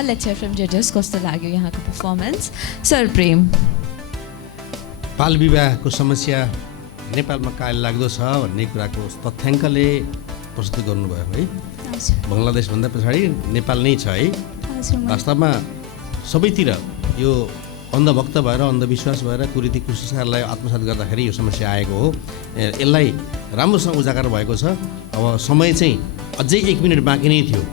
लेट्स हियर फ्रम जजेस, कस्तो लाग्यो यहाँको पर्फर्मेन्स? सर प्रेम। बालविवाहको समस्या नेपालमा कायल लाग्दो छ भन्ने कुराको तथ्याङ्कले प्रस्तुत गर्नुभयो है। बङ्गलादेशभन्दा पछाडि नेपाल नै छ है। वास्तवमा सबैतिर यो अन्धभक्त भएर अन्धविश्वास भएर कुरीति कुसंस्कारलाई आत्मसात गर्दाखेरि यो समस्या आएको हो। यसलाई राम्रोसँग उजागर भएको छ। अब समय चाहिँ अझै 1 मिनट बाँकी नै थियो।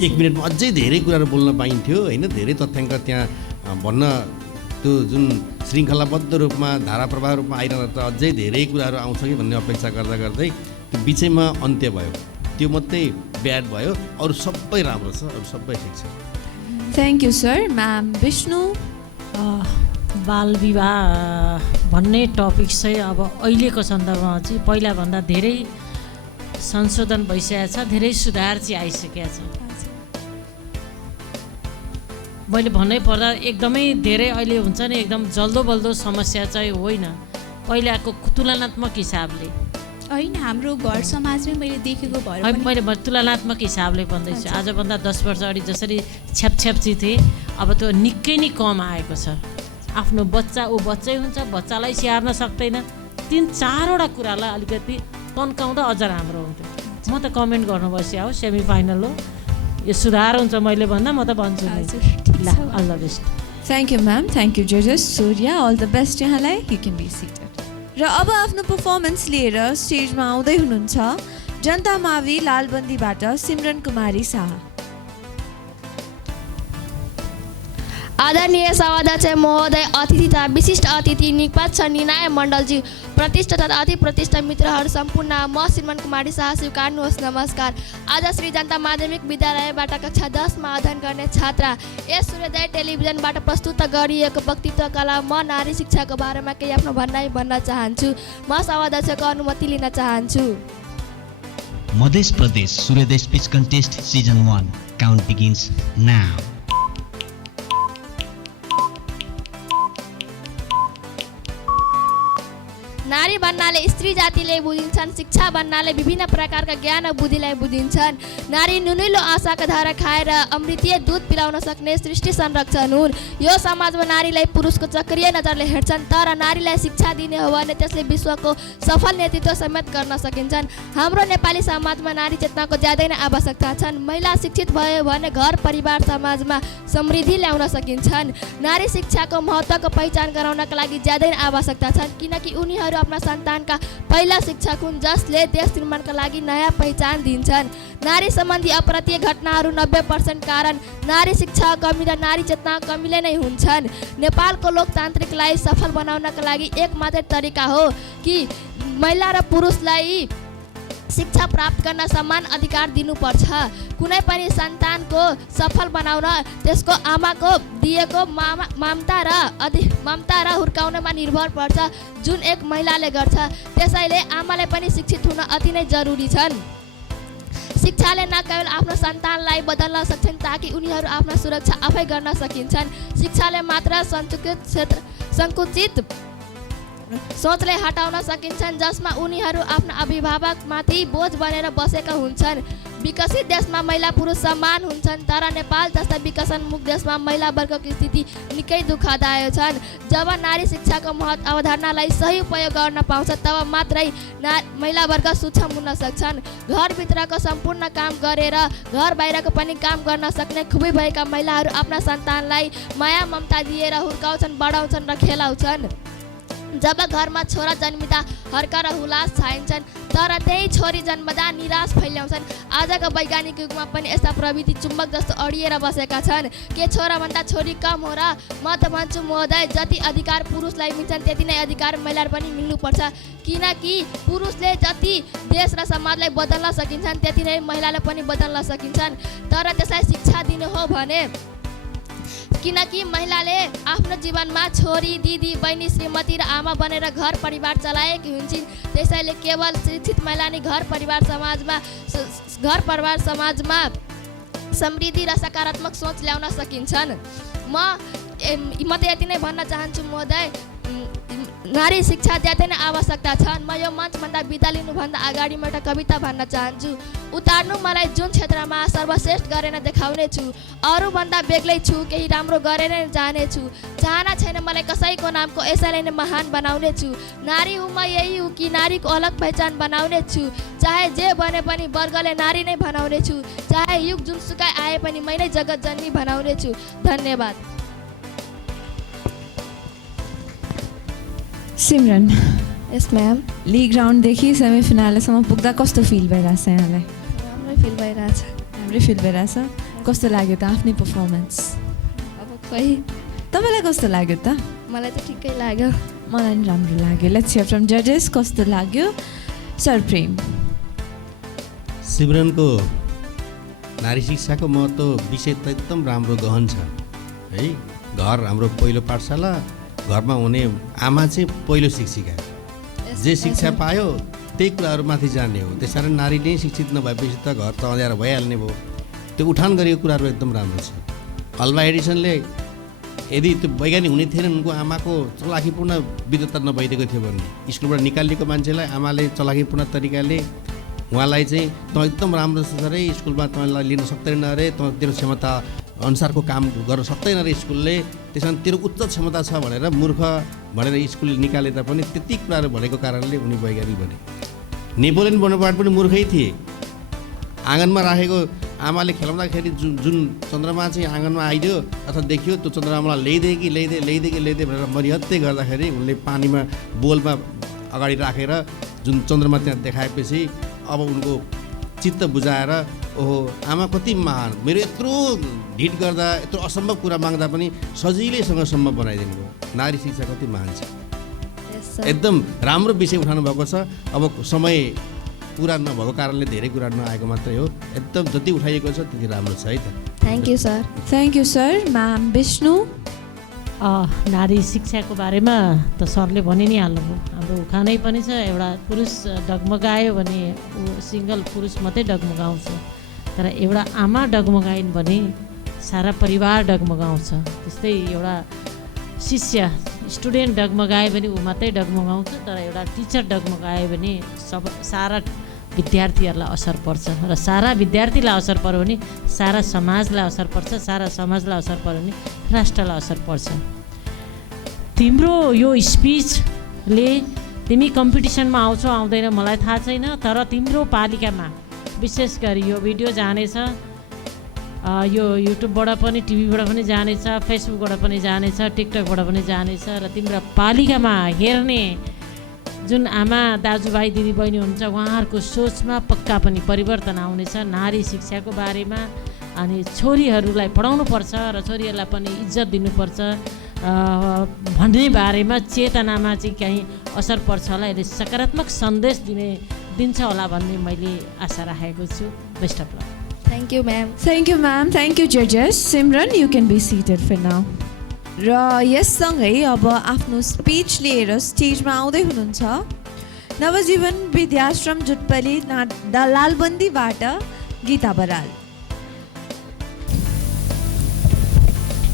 1 मिनटमा अझै धेरै कुराहरू बोल्न पाइन्थ्यो होइन। धेरै तथ्याङ्क त्यहाँ भन्न त्यो जुन श्रृङ्खलाबद्ध रूपमा धारा प्रवाह रूपमा आइरहँदा त अझै धेरै कुराहरू आउँछ कि भन्ने अपेक्षा गर्दा गर्दै त्यो बिचैमा अन्त्य भयो। त्यो मात्रै ब्याड भयो, अरू सबै राम्रो छ, अरू सबै ठिक छ। Thank you sir. Ma'am Vishnu, बालविवाह भन्ने टपिक चाहिँ अब अहिलेको सन्दर्भमा चाहिँ पहिलाभन्दा धेरै संशोधन भइसकेको छ, धेरै सुधार चाहिँ आइसकेको छ। मैले भन्नै पर्दा एकदमै धेरै अहिले हुन्छ नि एकदम जल्दो बल्दो समस्या चाहिँ होइन, पहिलाको तुलनात्मक हिसाबले होइन। हाम्रो घर समाजमै मैले देखेको भएर मैले तुलनात्मक हिसाबले भन्दैछु। आजभन्दा 10 वर्ष अगाडि जसरी छ्यापछ्याप्ची थिए अब त्यो निकै नै कम आएको छ। आफ्नो बच्चा ऊ बच्चै हुन्छ, बच्चालाई स्याहार्न सक्दैन, 3-4वटा कुरालाई अलिकति तन्काउँदा अझ राम्रो हुन्थ्यो। म त कमेन्ट गर्नु बस्या हो, सेमी फाइनल हो, यो सुधार हुन्छ मैले भन्दा म त भन्छु नि। ल, all the best. Thank you ma'am, thank you जजेस। सूर्य, अल द बेस्ट यहाँलाई। You can be seated. र अब आफ्नो पर्फर्मेन्स लिएर स्टेजमा आउँदै हुनुहुन्छ जनता मावि लालबन्दीबाट सिमरन कुमारी शाह। आदरणीय सभाध्यक्ष महोदय, अतिथि तथा विशिष्ट अतिथि निष्पक्ष निर्णय मण्डलजी, प्रतिष्ठा तथा अति प्रतिष्ठा मित्रहरू सम्पूर्ण, म सिमरन कुमारी शाह स्वीकार्नुहोस् नमस्कार। आज श्री जनता माध्यमिक विद्यालयबाट कक्षा 10 मा अध्ययन गर्ने छात्रा यस सूर्योदय टेलिभिजनबाट प्रस्तुत गरिएको वक्तृत्व कला म नारी शिक्षाको बारेमा केही आफ्नो भनाइ भन्न चाहन्छु। म सभाध्यक्षको अनुमति लिन चाहन्छु। मध्य प्रदेश सूर्योदय speech contest season 1 count begins now. नारी भन्नाले स्त्री जातिले बुझिन्छन्, शिक्षा भन्नाले विभिन्न प्रकारका ज्ञान र बुद्धिलाई बुझिन्छन्। नारी नुनिलो आशाका धारा खाएर अमृतीय दूध पिलाउन सक्ने सृष्टि संरक्षण हुन्। यो समाजमा नारीलाई पुरुषको चक्रीय नजरले हेर्छन्, तर नारीलाई शिक्षा दिने हो भने त्यसले विश्वको सफल नेतृत्व समेत गर्न सकिन्छन्। हाम्रो नेपाली समाजमा नारी चेतनाको ज्यादै नै आवश्यकता छन्। महिला शिक्षित भयो भने घर परिवार समाजमा समृद्धि ल्याउन सकिन्छन्। नारी शिक्षाको महत्त्वको पहिचान गराउनका लागि ज्यादै नै आवश्यकता छन्, किनकि उनीहरू आफ्ना सन्तानका पहिला शिक्षक हुन् जसले देश निर्माणका लागि नयाँ पहिचान दिन्छन्। नारी सम्बन्धी अप्रत्य घटनाहरू 90% कारण नारी शिक्षा कमी र नारी चेतना कमीले नै हुन्छन्। नेपालको लोकतान्त्रिकलाई सफल बनाउनका लागि एक मात्रै तरिका हो कि महिला र पुरुषलाई शिक्षा प्राप्त गर्न समान अधिकार दिनुपर्छ। कुनै पनि सन्तानको सफल बनाउन त्यसको आमाको दिएको ममता र हुर्काउनमा निर्भर पर्छ, जुन एक महिलाले गर्छ। त्यसैले आमाले पनि शिक्षित हुन अति नै जरुरी छन्। शिक्षाले न केवल आफ्नो सन्तानलाई बदल्न सक्छन् ताकि उनीहरू आफ्ना सुरक्षा आफै गर्न सकिन्छन्। शिक्षाले मात्र सङ्कुचित सोचले हटाउन सकिन्छन् जसमा उनीहरू आफ्ना अभिभावकमाथि बोझ बनेर बसेका हुन्छन्। विकसित देशमा महिला पुरुष समान हुन्छन्, तर नेपाल जस्ता विकसनमुख देशमा महिला वर्गको स्थिति निकै दुःखदायक छन्। जब नारी शिक्षाको महत्त्व अवधारणालाई सही उपयोग गर्न पाउँछ तब मात्रै महिला वर्ग सक्षम हुन सक्छन्। घरभित्रको सम्पूर्ण काम गरेर घर बाहिरको पनि काम गर्न सक्ने खुबै भएका महिलाहरू आफ्ना सन्तानलाई माया ममता दिएर हुर्काउँछन्, बढाउँछन् र खेलाउँछन्। जब घरमा छोरा जन्मिँदा हर्क र हुलास छाइन्छन्, तर त्यही छोरी जन्मदा निराश फैल्याउँछन्। आजको वैज्ञानिक युगमा पनि यस्ता प्रविधि चुम्बक जस्तो अडिएर बसेका छन्। के छोराभन्दा छोरी कम हो र? म त भन्छु महोदय, जति अधिकार पुरुषलाई मिल्छन् त्यति नै अधिकार महिलालाई पनि मिल्नुपर्छ, किनकि पुरुषले जति देश र समाजलाई बदल्न सकिन्छन् त्यति नै महिलालाई पनि बदल्न सकिन्छन्। तर त्यसलाई शिक्षा दिनु हो भने, किनकि महिलाले आफ्नो जीवनमा छोरी दिदी बहिनी श्रीमती र आमा बनेर घर परिवार चलाएकी हुन्छन्। त्यसैले केवल शिक्षित महिला नै घर परिवार समाजमा समृद्धि र सकारात्मक सोच ल्याउन सकिन्छन्। म त यति नै भन्न चाहन्छु महोदय, नारी शिक्षा ज्यादै नै आवश्यकता छन्। म यो मञ्चभन्दा बिदा लिनुभन्दा अगाडि म एउटा कविता भन्न चाहन्छु। उतार्नु मलाई जुन क्षेत्रमा सर्वश्रेष्ठ गरेर देखाउने छु, अरूभन्दा बेग्लै छु, केही राम्रो गरेर जानेछु। चाहना छैन मलाई कसैको नामको, यसैलाई नै महान बनाउने छु। नारी हुँ म यही हुँ कि नारीको अलग पहिचान बनाउने छु। चाहे जे बने पनि वर्गले नारी नै बनाउने छु। चाहे युग जुनसुकै आए पनि मै नै जगत जननी बनाउने छु। धन्यवाद। सिमरन, यस म्याम। लिग राउन्डदेखि सेमी फिनालेसम्म पुग्दा कस्तो फिल भइरहेछ यहाँलाई? राम्रै फिल भइरहेछ। राम्रै फिल भइरहेछ। कस्तो लाग्यो त आफ्नै पर्फर्मेन्स? अब खोइ तपाईँलाई कस्तो लाग्यो त? मलाई त ठिकै लाग्यो। मलाई पनि राम्रो लाग्यो। लेट्स हियर फ्रम जजेस कस्तो लाग्यो? सर प्रेम। सिमरनको नारी शिक्षाको महत्त्व विषय त एकदम राम्रो गहन छ है। घर हाम्रो पहिलो पाठशाला, घरमा हुने आमा चाहिँ पहिलो शिक्षिका। जे शिक्षा पायो त्यही कुराहरूमाथि जाने हो। त्यस कारण नारी नै शिक्षित नभएपछि त घर त अँध्यारो भइहाल्ने भयो। त्यो उठान गरिएको कुराहरू एकदम राम्रो छ। अल्वा एडिसनले यदि त्यो वैज्ञानिक हुने थिएन, उनको आमाको चलाखीपूर्ण विद्वत्ता नभइदिएको थियो भने स्कुलबाट निकालिएको मान्छेलाई आमाले चलाखीपूर्ण तरिकाले उहाँलाई चाहिँ तँ एकदम राम्रो छ रे, स्कुलमा तँलाई लिन सक्दैन अरे, तँ तेरो क्षमता अनुसारको काम गर्न सक्दैन रे स्कुलले, त्यस कारण तेरो उच्च क्षमता छ भनेर मूर्ख भनेर स्कुलले निकाले तापनि त्यति कुराहरू भनेको कारणले उनी वैज्ञानिक बने। नेपोलियन बोनापार्ट पनि मूर्खै थिए। आँगनमा राखेको आमाले खेलाउँदाखेरि जुन चन्द्रमा चाहिँ आँगनमा आइदियो अथवा देखियो, त्यो चन्द्रमालाई ल्याइदिए भनेर मरिहत्ते गर्दाखेरि उनले पानीमा बोलमा अगाडि राखेर जुन चन्द्रमा त्यहाँ देखाएपछि अब उनको चित्त बुझाएर ओहो आमा कति महान, मेरो यत्रो ढिट गर्दा यत्रो असम्भव कुरा माग्दा पनि सजिलैसँग सम्भव बनाइदिनु भयो। नारी शिक्षा कति महान छ। एकदम राम्रो विषय उठाउनु भएको छ। अब समय पुरा नभएको कारणले धेरै कुरा नआएको मात्रै हो। एकदम जति उठाइएको छ त्यति राम्रो छ है त। Thank you sir. Thank you sir. Ma'am Vishnu. नारी शिक्षाको बारेमा त सरले भनि नै हाल्नुभयो। हाम्रो उखानै पनि छ, एउटा पुरुष डगमगायो भने ऊ सिङ्गल पुरुष मात्रै डगमगाउँछ, तर एउटा आमा डगमगाइन् भने सारा परिवार डगमगाउँछ। त्यस्तै एउटा शिष्य स्टुडेन्ट डगमगायो भने ऊ मात्रै डगमगाउँछ, तर एउटा टिचर डगमगायो भने सारा विद्यार्थीहरूलाई असर पर्छ, र सारा विद्यार्थीलाई असर पर्यो भने सारा समाजलाई असर पर्छ, सारा समाजलाई असर पर्यो भने राष्ट्रलाई असर पर्छ। तिम्रो यो स्पिचले तिमी कम्पिटिसनमा आउँछौ आउँदैन मलाई थाहा छैन, तर तिम्रो पालिकामा विशेष गरी यो भिडियो जानेछ, यो युट्युबबाट पनि टिभीबाट पनि जानेछ, फेसबुकबाट पनि जानेछ, टिकटकबाट पनि जानेछ, र तिम्रो पालिकामा हेर्ने जुन आमा दाजुभाइ दिदीबहिनी हुनुहुन्छ उहाँहरूको सोचमा पक्का पनि परिवर्तन आउनेछ नारी शिक्षाको बारेमा। अनि छोरीहरूलाई पढाउनुपर्छ र छोरीहरूलाई पनि इज्जत दिनुपर्छ भन्ने बारेमा चेतनामा चाहिँ कहीँ असर पर्छ होला, यसले सकारात्मक सन्देश दिन्छ होला भन्ने मैले आशा राखेको छु। Best of luck. Thank you ma'am. Thank you ma'am. Thank you जजेस। Simran you can be seated for now. र यससँगै अब आफ्नो स्पिच लिएर स्टेजमा आउँदै हुनुहुन्छ नवजीवन विद्याश्रम जुटपली लालबन्दीबाट गीता बराल।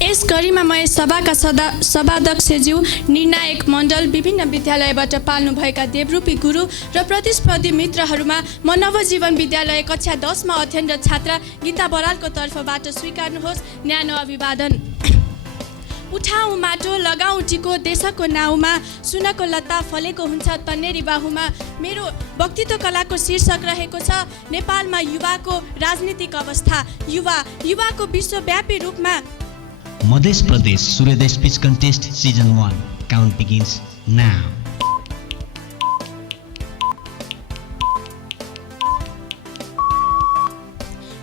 यस गरिमामय सभाका सभाध्यक्षज्यू, निर्णायक मण्डल, विभिन्न विद्यालयबाट पाल्नुभएका देवरूपी गुरु र प्रतिस्पर्धी मित्रहरूमा म नवजीवन विद्यालय कक्षा 10मा अध्ययनरत छात्रा गीता बरालको तर्फबाट स्वीकार्नुहोस् न्यानो अभिवादन। उठाउँ माटो लगाउँ टिको देशको नाउँमा, सुनको लत्ता फलेको हुन्छ तन्नेरी बाहुमा। मेरो वक्तित्व कलाको शीर्षक रहेको छ नेपालमा युवाको राजनीतिक अवस्था। युवाको विश्वव्यापी रूपमा मध्य प्रदेश सूर्योदय speech contest season 1 count begins now.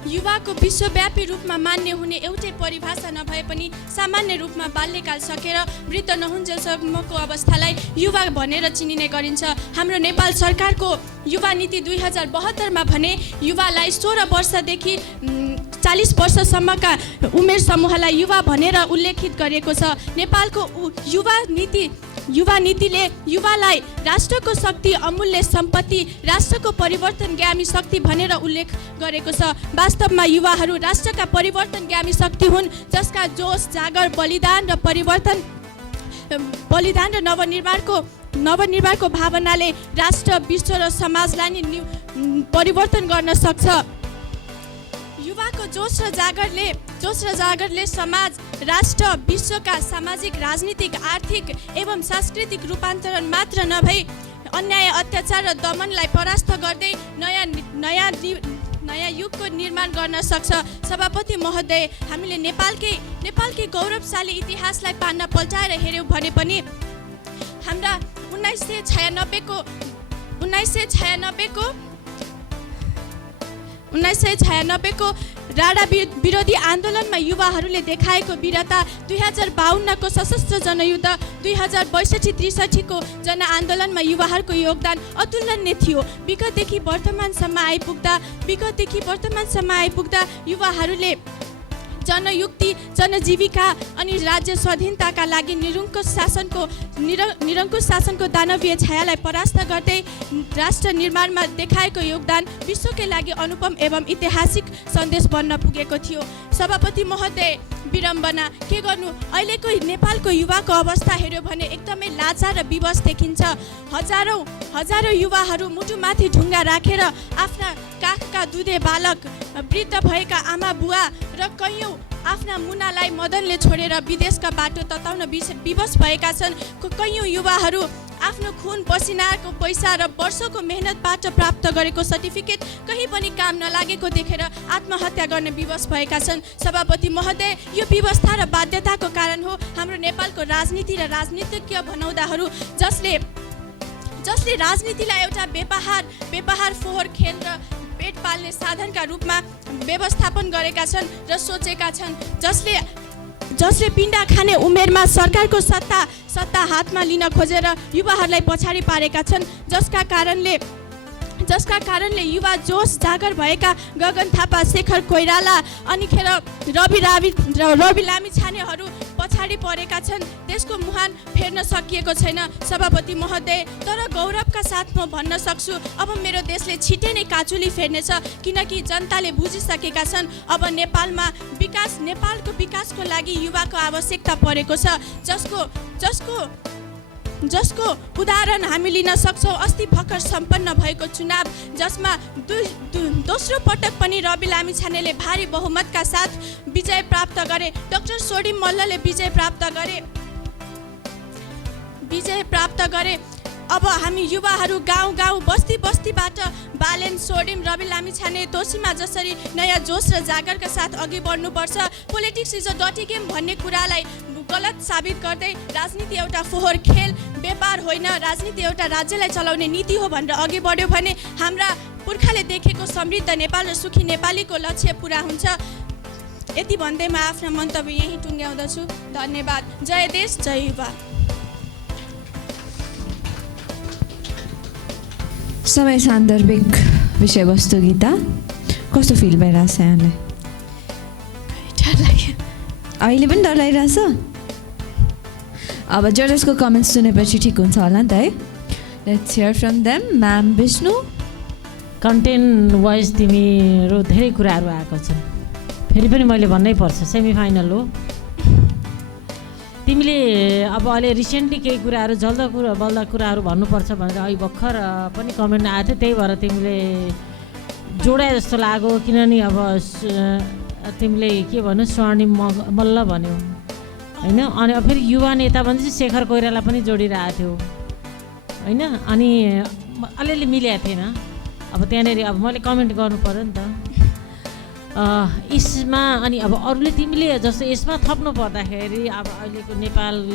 युवाको विश्वव्यापी रूपमा मान्य हुने एउटै परिभाषा नभए पनि सामान्य रूपमा बाल्यकाल सकेर वृद्ध नहुन्जेलसम्मको अवस्थालाई युवा भनेर चिनिने गरिन्छ। हाम्रो नेपाल सरकारको युवा नीति 2072मा भने युवालाई 16 वर्षदेखि 40 वर्षसम्मका उमेर समूहलाई युवा भनेर उल्लेखित गरिएको छ। नेपालको युवा नीतिले युवालाई राष्ट्रको शक्ति, अमूल्य सम्पत्ति, राष्ट्रको परिवर्तनगामी शक्ति भनेर उल्लेख गरेको छ। वास्तवमा युवाहरू राष्ट्रका परिवर्तनगामी शक्ति हुन्, जसका जोश, जागर, बलिदान र नवनिर्माणको नवनिर्माणको भावनाले राष्ट्र, विश्व र समाजलाई नि परिवर्तन गर्न सक्छ। युवाको जोस र जागरले समाज, राष्ट्र, विश्वका सामाजिक, राजनीतिक, आर्थिक एवं सांस्कृतिक रूपान्तरण मात्र नभई अन्याय, अत्याचार र दमनलाई परास्त गर्दै नयाँ युगको निर्माण गर्न सक्छ। सभापति महोदय, हामीले नेपालकै गौरवशाली इतिहासलाई पान्ना पल्टाएर हेऱ्यौँ भने पनि हाम्रा 1996 को राडा विरोधी आन्दोलनमा युवाहरूले देखाएको वीरता, 2052 को सशस्त्र जनयुद्ध, 2062-63 को जनआन्दोलनमा युवाहरूको योगदान अतुलनीय थियो। विगतदेखि वर्तमानसम्म आइपुग्दा युवाहरूले जनयुक्ति, जनजीविका अनि राज्य स्वाधीनताका लागि निरङ्कुश शासनको दानवीय छायालाई परास्त गर्दै राष्ट्र निर्माणमा देखाएको योगदान विश्वकै लागि अनुपम एवं ऐतिहासिक सन्देश बन्न पुगेको थियो। सभापति महोदय, विडम्बना के गर्नु, अहिलेको नेपालको युवाको अवस्था हेऱ्यो भने एकदमै लाचार र विवश देखिन्छ। हजारौँ युवाहरू मुटुमाथि ढुङ्गा राखेर आफ्ना काखका दुधे बालक, वृद्ध भएका आमा बुवा र कैयौँ आफ्ना मुनालाई मदनले छोडेर विदेशका बाटो तताउन विवश भएका छन्। कैयौँ युवाहरू आफ्नो खुन पसिनाको पैसा र वर्षको मेहनतबाट प्राप्त गरेको सर्टिफिकेट कहीँ पनि काम नलागेको देखेर आत्महत्या गर्ने विवश भएका छन्। सभापति महोदय, यो व्यवस्था र बाध्यताको कारण हो हाम्रो नेपालको राजनीति र राजनीतिज्ञ भनाउँदाहरू जसले राजनीतिलाई एउटा व्यापार फोहोर खेल र पेट पाल्ने साधनका रूपमा व्यवस्थापन गरेका छन् र सोचेका छन्, जसले पिण्डा खाने उमेरमा सरकारको सत्ता हातमा लिन खोजेर युवाहरूलाई पछाडि पारेका छन्, जसका कारणले युवा जोस जागर भएका गगन थापा, शेखर कोइराला अनिखेर रवि लामिछानेहरू पछाडि परेका छन्। देशको मुहान फेर्न सकिएको छैन। सभापति महोदय, तर गौरवका साथ म भन्न सक्छु, अब मेरो देशले छिटै नै काचुली फेर्नेछ, किनकि जनताले बुझिसकेका छन् अब नेपालको विकासको लागि युवाको आवश्यकता परेको छ, जसको उदाहरण हामी लिन सक्छौँ। अस्ति भर्खर सम्पन्न भएको चुनाव, जसमा दोस्रो पटक पनि रवि लामिछानेले भारी बहुमतका साथ विजय प्राप्त गरे। डाक्टर सोडिम मल्लले विजय प्राप्त गरे। अब हामी युवाहरू गाउँ बस्तीबाट बालेन, सोडिम, रवि लामिछाने, तोसीमा जसरी नयाँ जोस र जागरका साथ अघि बढ्नुपर्छ। पोलिटिक्स इज अ डटी गेम भन्ने कुरालाई गलत साबित गर्दै राजनीति एउटा फोहोर खेल, व्यापार होइन, राजनीति एउटा राज्यलाई चलाउने नीति हो भनेर अघि बढ्यो भने हाम्रा पुर्खाले देखेको समृद्ध नेपाल र सुखी नेपालीको लक्ष्य पुरा हुन्छ। यति भन्दै म आफ्ना मन्तव्य यहीँ टुङ्ग्याउँदछु। धन्यवाद। जय देश, जय युवा। समय सान्दर्भिक विषयवस्तु गीता कस्तो फिल भइरहेछ यहाँलाई? अहिले पनि डर लागिरहेछ? अब जजेसको कमेन्ट्स सुनेपछि ठिक हुन्छ होला नि त है। Let's hear from them. Ma'am Vishnu, content wise तिमीहरू धेरै कुराहरू आएको छ, फेरि पनि मैले भन्नै पर्छ, सेमिफाइनल हो। तिमीले अब अहिले रिसेन्टली केही कुराहरू बल्दा कुराहरू भन्नुपर्छ भनेर अहिले भर्खर पनि कमेन्ट आएको थियो, त्यही भएर तिमीले जोडाए जस्तो लाग्यो। किनभने अब तिमीले के भन्यो, स्वर्णिम मल्ल भन्यो होइन, अनि अब फेरि युवा नेता भने चाहिँ शेखर कोइराला पनि जोडिरहेको थियो होइन, अनि अलिअलि मिलेको थिएन। अब त्यहाँनिर अब मैले कमेन्ट गर्नु पऱ्यो नि त यसमा। अनि अब अरूले तिमीले जस्तो यसमा थप्नु पर्दाखेरि अब अहिलेको नेपाल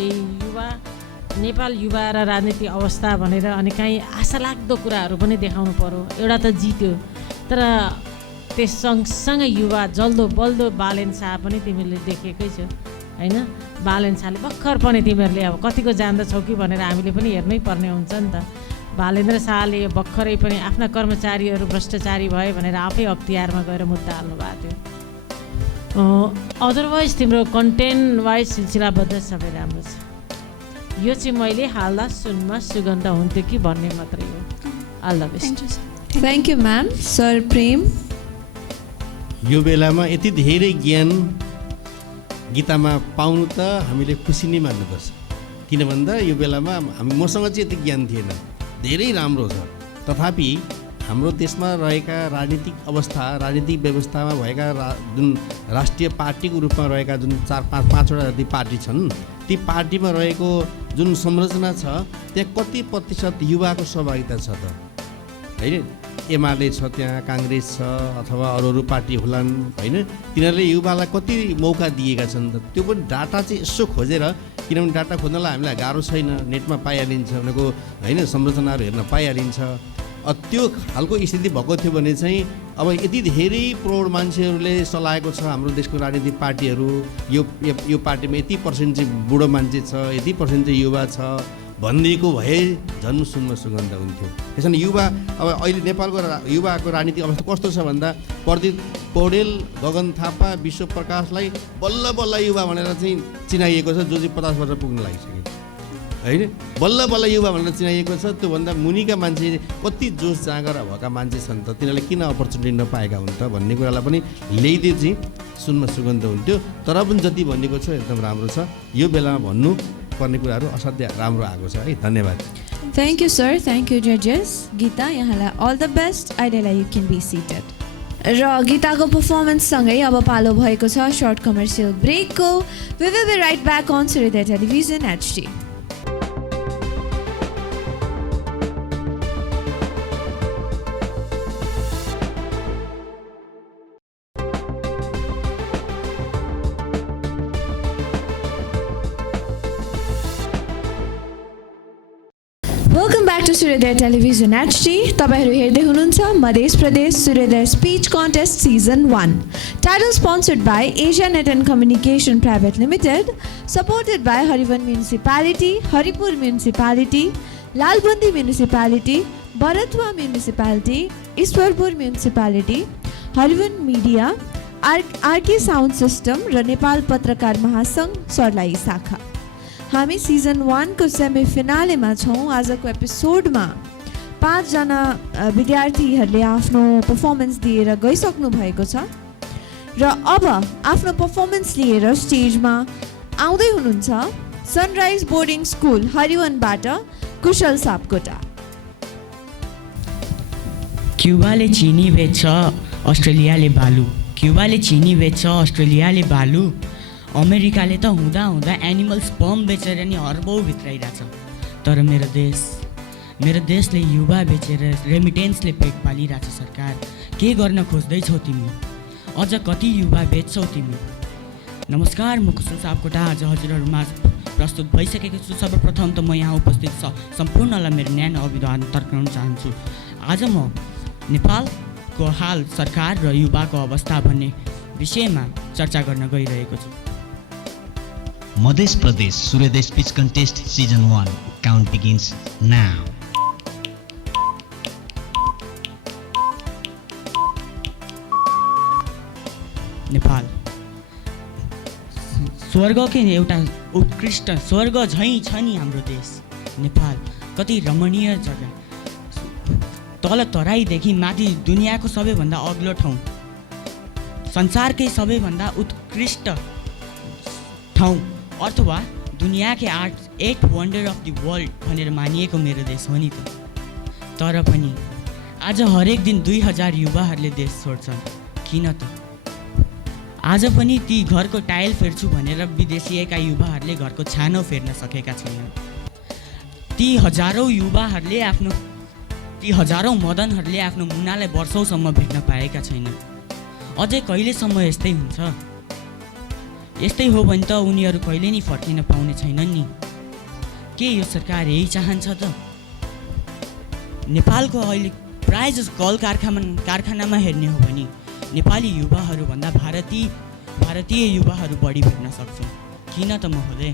युवा र राजनीतिक अवस्था भनेर अनि काहीँ आशा लाग्दो कुराहरू पनि देखाउनु पर्यो। एउटा त जित्यो, तर त्यस सँगसँगै युवा जल्दो बल्दो बालेन शाह पनि तिमीले देखेकै छ होइन। बालेन शाहले भर्खर पनि तिमीहरूले अब कतिको जान्दछौ कि भनेर हामीले पनि हेर्नै पर्ने हुन्छ नि त। बालेन्द्र शाहले भर्खरै पनि आफ्ना कर्मचारीहरू भ्रष्टाचारी भए भनेर आफै अख्तियारमा गएर मुद्दा हाल्नु भएको थियो। अदरवाइज तिम्रो कन्टेन्ट वाइज सिलसिलाबद्ध सबै राम्रो छ। यो चाहिँ मैले हाल्दा सुनमा सुगन्ध हुन्थ्यो कि भन्ने मात्रै हो। All the best. Thank you ma'am. Sir Prem, यो बेलामा यति धेरै ज्ञान गीतामा पाउनु त हामीले खुसी नै मान्नुपर्छ। किन भन्दा यो बेलामा मसँग चाहिँ यति ज्ञान थिएन, धेरै राम्रो छ। तथापि हाम्रो देशमा रहेका राजनीतिक अवस्था, राजनीतिक व्यवस्थामा भएका जुन राष्ट्रिय पार्टीको रूपमा रहेका जुन 4-5-5वटा जति पार्टी छन्, ती पार्टीमा रहेको जुन संरचना छ त्यहाँ कति प्रतिशत युवाको सहभागिता छ त, होइन? एमाले छ, त्यहाँ काङ्ग्रेस छ, अथवा अरू पार्टी होलान्, होइन? तिनीहरूले युवालाई कति मौका दिएका छन् त? त्यो पनि डाटा चाहिँ यसो खोजेर, किनभने डाटा खोज्नलाई हामीलाई गाह्रो छैन, नेटमा पाइहालिन्छ, उनीहरूको होइन संरचनाहरू हेर्न पाइहालिन्छ। त्यो खालको स्थिति भएको थियो भने चाहिँ अब यति धेरै प्रौढ मान्छेहरूले चलाएको छ हाम्रो देशको राजनीतिक पार्टीहरू, यो पार्टीमा यति पर्सेन्ट चाहिँ बुढो मान्छे छ, यति पर्सेन्ट चाहिँ युवा छ भनिदिएको भए झन् सुन्न सुगन्ध हुन्थ्यो। त्यसैले युवा, अब अहिले नेपालको युवाको राजनीतिक अवस्था कस्तो छ भन्दा प्रदीप पौडेल, गगन थापा, विश्व प्रकाशलाई बल्ल बल्ल युवा भनेर चाहिँ चिनाइएको छ, जो चाहिँ 50 वर्ष पुग्न लागिसक्यो, होइन? बल्ल बल्ल युवा भनेर चिनाइएको छ। त्योभन्दा मुनिका मान्छे कति जोस जाँगर भएका मान्छे छन् त, तिनीहरूले किन अपर्च्युनिटी नपाएका हुन् त भन्ने कुरालाई पनि ल्याइदिए चाहिँ सुन्न सुगन्ध हुन्थ्यो। तर पनि जति भनेको छ एकदम राम्रो छ। यो बेलामा भन्नु पर्ने कुराहरू असाध्य राम्रो आएको छ है। धन्यवाद। Thank you sir, thank you जजेस। गीता, यहाँलाई अल द बेस्ट। अहिलेलाई यु क्यान बी सिटेड। र गीताको पर्फर्मेन्ससँगै अब पालो भएको छ सर्ट कमर्सियल ब्रेकको। We will be right back on Suryodaya television HD। Welcome back to Suryodaya television HD। तपाईहरू हेर्दै हुनुहुन्छ Madhya Pradesh Suryodaya speech contest season 1, title sponsored by Asia net and communication private limited, supported by Hariwan municipality, Haripur municipality, Lalbandi municipality, Bharatwa municipality, Ishworpur municipality, Hariwan media, RK sound system र नेपाल पत्रकार महासङ्घ सर्लाही शाखा। हामी season 1 को semi फिनालेमा छौँ। आजको एपिसोडमा 5 जना विद्यार्थीहरूले आफ्नो पर्फर्मेन्स दिएर गइसक्नु भएको छ र अब आफ्नो पर्फर्मेन्स लिएर स्टेजमा आउँदै हुनुहुन्छ सनराइज बोर्डिङ स्कुल हरिवनबाट कुशल सापकोटा। क्युबाले चिनी बेच्छ, अस्ट्रेलियाले बालु। क्युबाले चिनी बेच्छ, अस्ट्रेलियाले बालु। अमेरिकाले त हुँदा हुँदा एनिमल स्पर्म बेचेर नि अर्बौँ भित्राइरहेछ। तर मेरो देशले युवा बेचेर रेमिटेन्सले पेट पालिरहेछ। सरकार के गर्न खोज्दैछौ तिमी? अझ कति युवा बेच्छौ तिमी? नमस्कार, म कुशल सापकोटा आज हजुरहरूमा प्रस्तुत भइसकेको छु। सर्वप्रथम त म यहाँ उपस्थित सम्पूर्णलाई मेरो न्यानो अभिवादन तर्काउन चाहन्छु। आज म नेपालको हाल सरकार र युवाको अवस्था भन्ने विषयमा चर्चा गर्न गइरहेको छु। Madhya Pradesh Suryodaya speech contest season 1 count begins now. Nepal स्वर्गकै एउटा उत्कृष्ट स्वर्ग झैँ छ नि हाम्रो देश नेपाल। कति रमणीय जग्गा, तल तराईदेखि माथि दुनियाँको सबैभन्दा अग्लो ठाउँ, संसारकै सबैभन्दा उत्कृष्ट ठाउँ, अथवा दुनियाँकै 8 वन्डर अफ द वर्ल्ड भनेर मानिएको मेरो देश हो नि त। तर पनि आज हरेक दिन 2000 युवाहरूले देश छोड्छन्। किन त? आज पनि ती घरको टाइल फेर्छु भनेर विदेशिएका युवाहरूले घरको छानो फेर्न सकेका छैनन्। ती हजारौँ मदनहरूले आफ्नो मुनालाई वर्षौँसम्म भेट्न पाएका छैनन्। अझै कहिलेसम्म यस्तै हुन्छ? यस्तै हो भने त उनीहरू कहिले नि फर्किन पाउने छैनन् नि। के यो सरकार यही चाहन्छ त? नेपालको अहिले प्राय जसो कल कारखानामा हेर्ने हो भने नेपाली युवाहरूभन्दा भारतीय युवाहरू बढी भेट्न सक्छौँ। किन त महोदय?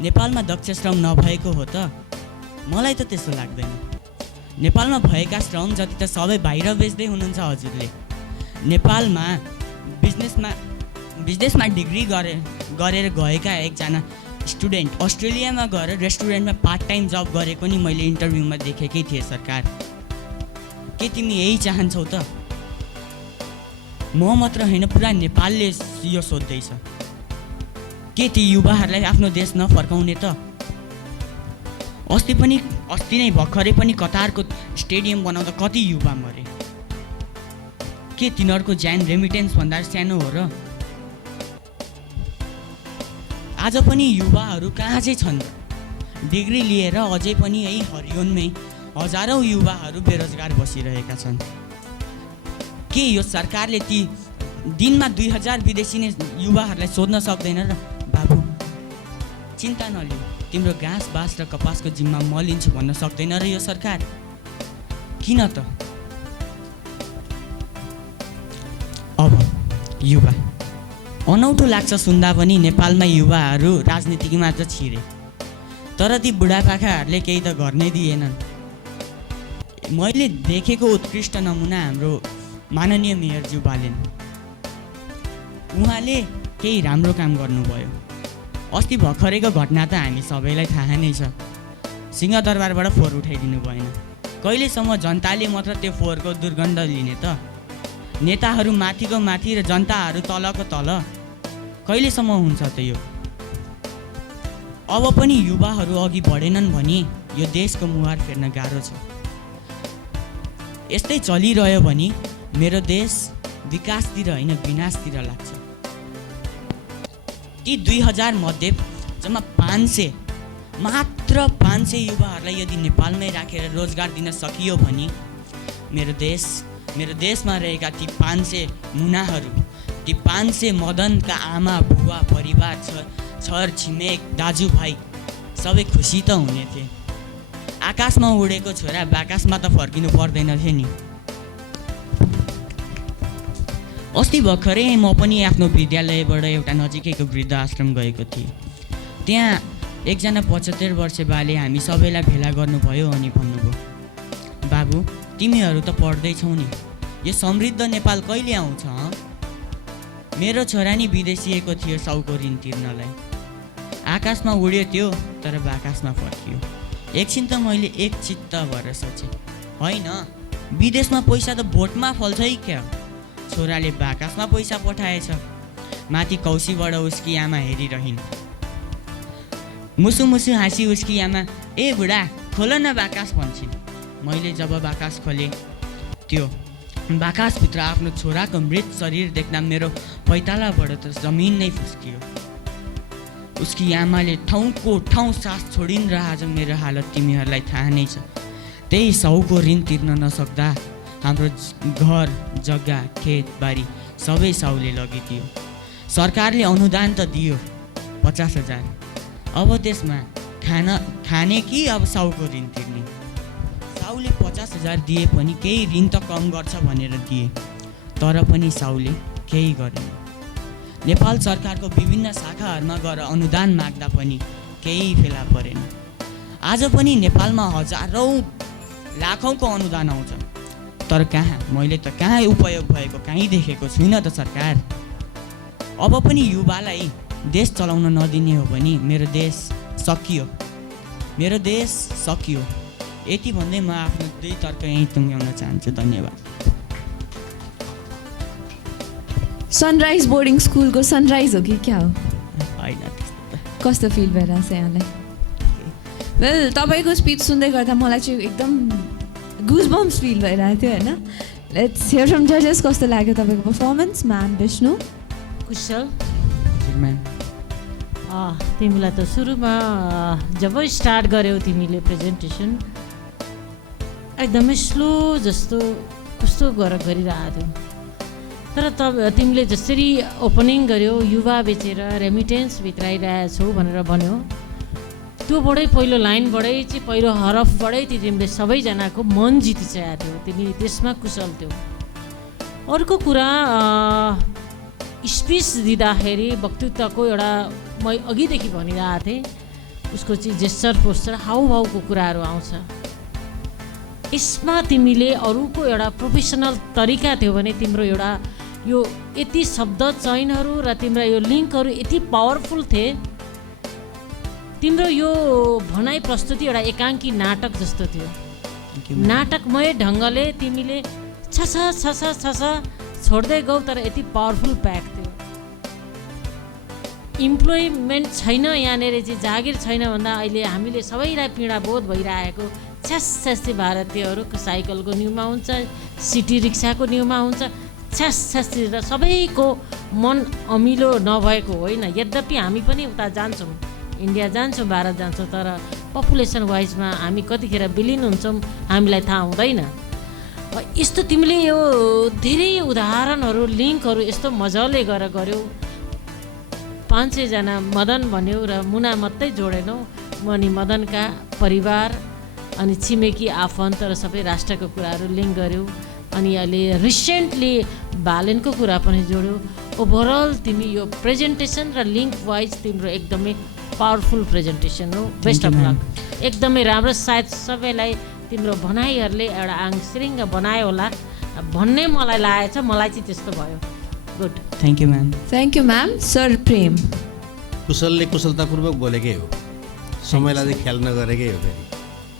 नेपालमा दक्ष श्रम नभएको हो त? मलाई त त्यसो लाग्दैन। नेपालमा भएका श्रम जति त सबै बाहिर बेच्दै हुनुहुन्छ हजुरले। नेपालमा बिजनेसमा डिग्री गरेर गएका एकजना स्टुडेन्ट अस्ट्रेलियामा गएर रेस्टुरेन्टमा पार्ट टाइम जब गरेको नि मैले इन्टरभ्यूमा देखेकै थिएँ। सरकार के तिमी यही चाहन्छौ त? म मात्र होइन, पुरा नेपालले यो सोध्दैछ। के ती युवाहरूलाई आफ्नो देश नफर्काउने त? अस्ति नै भर्खरै पनि कतारको स्टेडियम बनाउँदा कति युवा मरे। के तिनीहरूको ज्यान रेमिटेन्स भन्दा सानो हो र? आज पनि युवाहरू कहाँ चाहिँ छन्? डिग्री लिएर अझै पनि यही हरियोनमै हजारौँ युवाहरू बेरोजगार बसिरहेका छन्। के यो सरकारले ती दिनमा 2000 विदेशी नै युवाहरूलाई सोध्न सक्दैन र? बाबु चिन्ता नलिऊ, तिम्रो घाँस बाँस र कपासको जिम्मा म लिन्छु भन्न सक्दैन र यो सरकार? किन त? अब युवा अनौठो लाग्छ सुन्दा पनि नेपालमा युवाहरू राजनीतिमा त छिरे, तर ती बुढापाकाहरूले केही त गर्नै दिएनन्। मैले देखेको उत्कृष्ट नमुना हाम्रो माननीय मेयरज्यू बालेन, उहाँले केही राम्रो काम गर्नुभयो। अस्ति भर्खरैको घटना त हामी सबैलाई थाहा नै छ, सिंहदरबारबाट फोहोर उठाइदिनु भएन। कहिलेसम्म जनताले मात्र त्यो फोहोरको दुर्गन्ध लिने त? नेताहरू माथिको माथि र जनताहरू तलको तल, कहिलेसम्म हुन्छ त यो? अब पनि युवाहरू अघि बढेनन् भने यो देशको मुहार फेर्न गाह्रो छ। यस्तै चलिरह्यो भने मेरो देश विकासतिर होइन विनाशतिर लाग्छ। ती 2000 मध्ये जम्मा 500 मात्र 500 युवाहरूलाई यदि नेपालमै राखेर रोजगार दिन सकियो भने मेरो देशमा रहेका ती 500 मुनाहरू, ती 500 मदनका आमा बुवा परिवार छर छिमेक दाजुभाइ सबै खुसी त हुने थिए। आकाशमा उडेको छोरा बाकासमा त फर्किनु पर्दैन थियो नि। अस्ति भर्खरै म पनि आफ्नो विद्यालयबाट एउटा नजिकैको वृद्ध आश्रम गएको थिएँ। त्यहाँ एकजना 75 वर्ष बाले हामी सबैलाई भेला गर्नुभयो अनि भन्नुभयो, बाबु तिमीहरू त पढ्दैछौ नि, यो समृद्ध नेपाल कहिले आउँछ? मेरो छोरा नि विदेशिएको थियो साउको ऋण तिर्नलाई। आकाशमा उड्यो त्यो, तर बाकासमा फर्कियो। एकछिन त मैले एक चित्त भएर सोचेँ, होइन विदेशमा पैसा त भोटमा फल्छ है क्या? छोराले बाकासमा पैसा पठाएछ। माथि कौशीबाट उसकी आमा हेरिरहन्। मुसु मुसु हाँसी उसकी आमा, ए बुढा खोल न बाकास भन्छन्। मैले जब बाकास खोलेँ, त्यो बाकासभित्र आफ्नो छोराको मृत शरीर देख्दा मेरो पैतालाबाट त जमिन नै फुस्कियो। उसकी आमाले ठाउँको ठाउँ सास छोडिन् र आज मेरो हालत तिमीहरूलाई थाहा नै छ। त्यही साउको ऋण तिर्न नसक्दा हाम्रो घर जग्गा खेतबारी सबै साउले लगिदियो। सरकारले अनुदान त दियो 50,000, अब त्यसमा खाने कि अब साउको ऋण तिर्ने? साउले 50,000 दिए पनि केही ऋण त कम गर्छ भनेर दिए, तर पनि साउले केही गरेन। नेपाल सरकारको विभिन्न शाखाहरूमा गएर अनुदान माग्दा पनि केही फेला परेन। आज पनि नेपालमा हजारौँ लाखौँको अनुदान आउँछ, तर कहाँ? मैले त कहाँ उपयोग भएको कहीँ देखेको छुइनँ त सरकार। अब पनि युवालाई देश चलाउन नदिने हो भने मेरो देश सकियो, मेरो देश सकियो। यति भन्दै म आफ्नो 2 तर्क यहीँ टुङ्ग्याउन चाहन्छु। धन्यवाद। सनराइज बोर्डिङ स्कुलको सनराइज हो कि क्या हो? होइन, कस्तो फिल भइरहेछ यहाँलाई? वेल तपाईँको स्पिच सुन्दै गर्दा मलाई चाहिँ एकदम गुजबम्स फिल भइरहेको थियो होइन। लेट्स हियर फ्रम जजेस, कस्तो लाग्यो तपाईँको पर्फर्मेन्स? म्याम विष्णु। कुशल म्याम, तिमीलाई त सुरुमा जब स्टार्ट गर्यौ तिमीले प्रेजेन्टेसन एकदमै स्लो जस्तो कस्तो गरिरहेको थियौ, तर तिमीले जसरी ओपनिङ गर्यो युवा बेचेर रेमिटेन्स भित्राइरहेछौ भनेर भन्यो, त्योबाटै पहिलो लाइनबाटै चाहिँ पहिलो हरफबाटै तिमीले सबैजनाको मन जितिसकेको थियौ। तिमी त्यसमा कुशल थियौ। अर्को कुरा, स्पिच दिँदाखेरि वक्तृत्वको एउटा म अघिदेखि भनिरहेको थिएँ, उसको चाहिँ जेस्चर पोस्चर हाउभाउको कुराहरू आउँछ। यसमा तिमीले अरूको एउटा प्रोफेसनल तरिका थियो भने तिम्रो एउटा यो यति शब्द चयनहरू र तिम्रो यो लिङ्कहरू यति पावरफुल थिए। तिम्रो यो भनाइ प्रस्तुति एउटा एकाङ्की नाटक जस्तो थियो। नाटकमय ढङ्गले तिमीले छस छस छस छोड्दै गौ, तर यति पावरफुल प्याक थियो। इम्प्लोइमेन्ट छैन, यहाँनिर चाहिँ जागिर छैन भन्दा अहिले हामीले सबैलाई पीडा बोध भइरहेको छ्यासी भारतीयहरूको साइकलको न्युमा हुन्छ, सिटी रिक्साको न्युमा हुन्छ, छ्यासी र सबैको मन अमिलो नभएको होइन। यद्यपि हामी पनि उता जान्छौँ, इन्डिया जान्छौँ, भारत जान्छौँ, तर पपुलेसन वाइजमा हामी कतिखेर विलिन हुन्छौँ हामीलाई थाहा हुँदैन। यस्तो तिमीले यो धेरै उदाहरणहरू लिङ्कहरू यस्तो मजाले गर्यौ। 500 जना मदन भन्यौ र मुना मात्रै जोडेनौ। अनि मदनका परिवार अनि छिमेकी आफन्त र सबै राष्ट्रको कुराहरू लिङ्क गर्यौ। अनि अहिले रिसेन्टली बालेनको कुरा पनि जोड्यौ। ओभरअल तिमी यो प्रेजेन्टेसन र लिङ्क वाइज तिम्रो एकदमै पावरफुल प्रेजेन्टेसन हो। बेस्ट अफ लक, एकदमै राम्रो। सायद सबैलाई तिम्रो भनाइहरूले एउटा आङसिरिङ्ग बनायो होला भन्ने मलाई लागेको छ, मलाई चाहिँ त्यस्तो भयो। Good, thank you ma'am. Thank you ma'am. Sir प्रेम कुशलले कुशलतापूर्वक बोलेकै हो, समयलाई चाहिँ ख्याल नगरेकै हो फेरि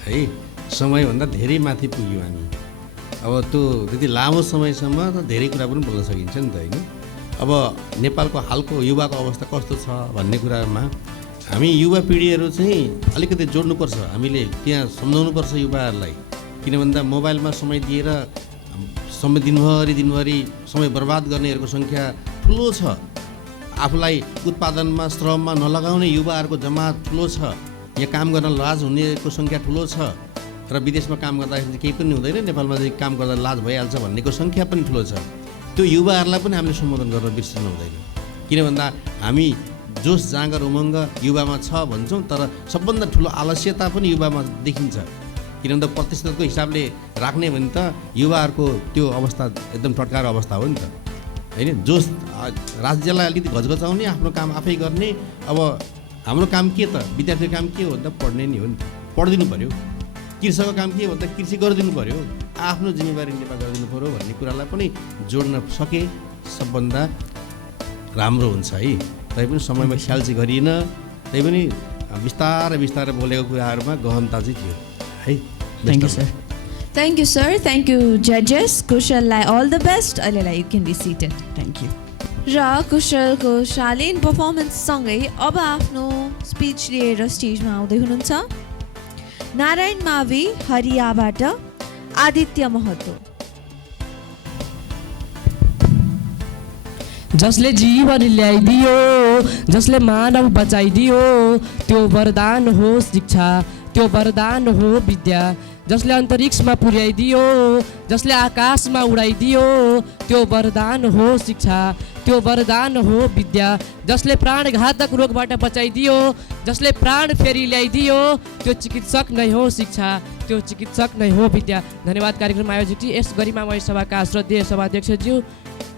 है। समयभन्दा धेरै माथि पुग्यौँ हामी। अब त्यो त्यति लामो समयसम्म त धेरै कुरा पनि बोल्न सकिन्छ नि त होइन। अब नेपालको हालको युवाको अवस्था कस्तो छ भन्ने कुरामा हामी युवा पिँढीहरू चाहिँ अलिकति जोड्नुपर्छ। हामीले त्यहाँ सम्झाउनुपर्छ युवाहरूलाई, किन भन्दा मोबाइलमा समय दिएर समय दिनभरि समय बर्बाद गर्नेहरूको सङ्ख्या ठुलो छ। आफूलाई उत्पादनमा श्रममा नलगाउने युवाहरूको जमात ठुलो छ। यहाँ काम गर्न लाज हुनेको सङ्ख्या ठुलो छ र विदेशमा काम गर्दाखेरि केही पनि हुँदैन, नेपालमा चाहिँ काम गर्दा लाज भइहाल्छ भन्नेको सङ्ख्या पनि ठुलो छ। त्यो युवाहरूलाई पनि हामीले सम्बोधन गर्न बिर्सिनु हुँदैन। किन भन्दा हामी जोस जाँगर उमङ्ग युवामा छ भन्छौँ, तर सबभन्दा ठुलो आलस्यता पनि युवामा देखिन्छ। किन भन्दा प्रतिशतको हिसाबले राख्ने भने त युवाहरूको त्यो अवस्था एकदम टटकार अवस्था हो नि त होइन। जोस राज्यलाई अलिकति घचघचाउने, आफ्नो काम आफै गर्ने। अब हाम्रो काम के त, विद्यार्थीको काम के हो भन्दा पढ्ने नि हो नि त, पढिदिनु पऱ्यो। कृषकको काम के हो भन्दा कृषि गरिदिनु पऱ्यो, आफ्नो जिम्मेवारी निर्वाह गरिदिनु पऱ्यो भन्ने कुरालाई पनि जोड्न सके सबभन्दा राम्रो हुन्छ है। तैपनि समयमा ख्याल चाहिँ गरिएन, तैपनि बिस्तारै बिस्तारै बोलेको कुराहरूमा गहनता चाहिँ थियो है। Thank you sir. Thank you sir. Thank you जजेस। कुशललाई अल द बेस्ट। अहिलेलाई you can be seated. Thank you. र कुशलको शालीन पर्फर्मेन्ससँगै अब आफ्नो स्पिच लिएर स्टेजमा आउँदै हुनुहुन्छ नारायण मावि हरियाबाट आदित्य महतो। जसले जीवन ल्याइदियो, जसले मानव बचाइदियो, त्यो वरदान हो शिक्षा, त्यो वरदान हो विद्या। जसले अन्तरिक्षमा पुर्याइदियो, जसले आकाशमा उडाइदियो, त्यो वरदान हो शिक्षा, त्यो वरदान हो विद्या। जसले प्राणघातक रोगबाट बचाइदियो, जसले प्राण फेरि ल्याइदियो, त्यो चिकित्सक नै हो शिक्षा, त्यो चिकित्सक नै हो विद्या। धन्यवाद। कार्यक्रम आयोजित यस गरिमामय सभाका श्रद्धेय सभाध्यक्षज्यू,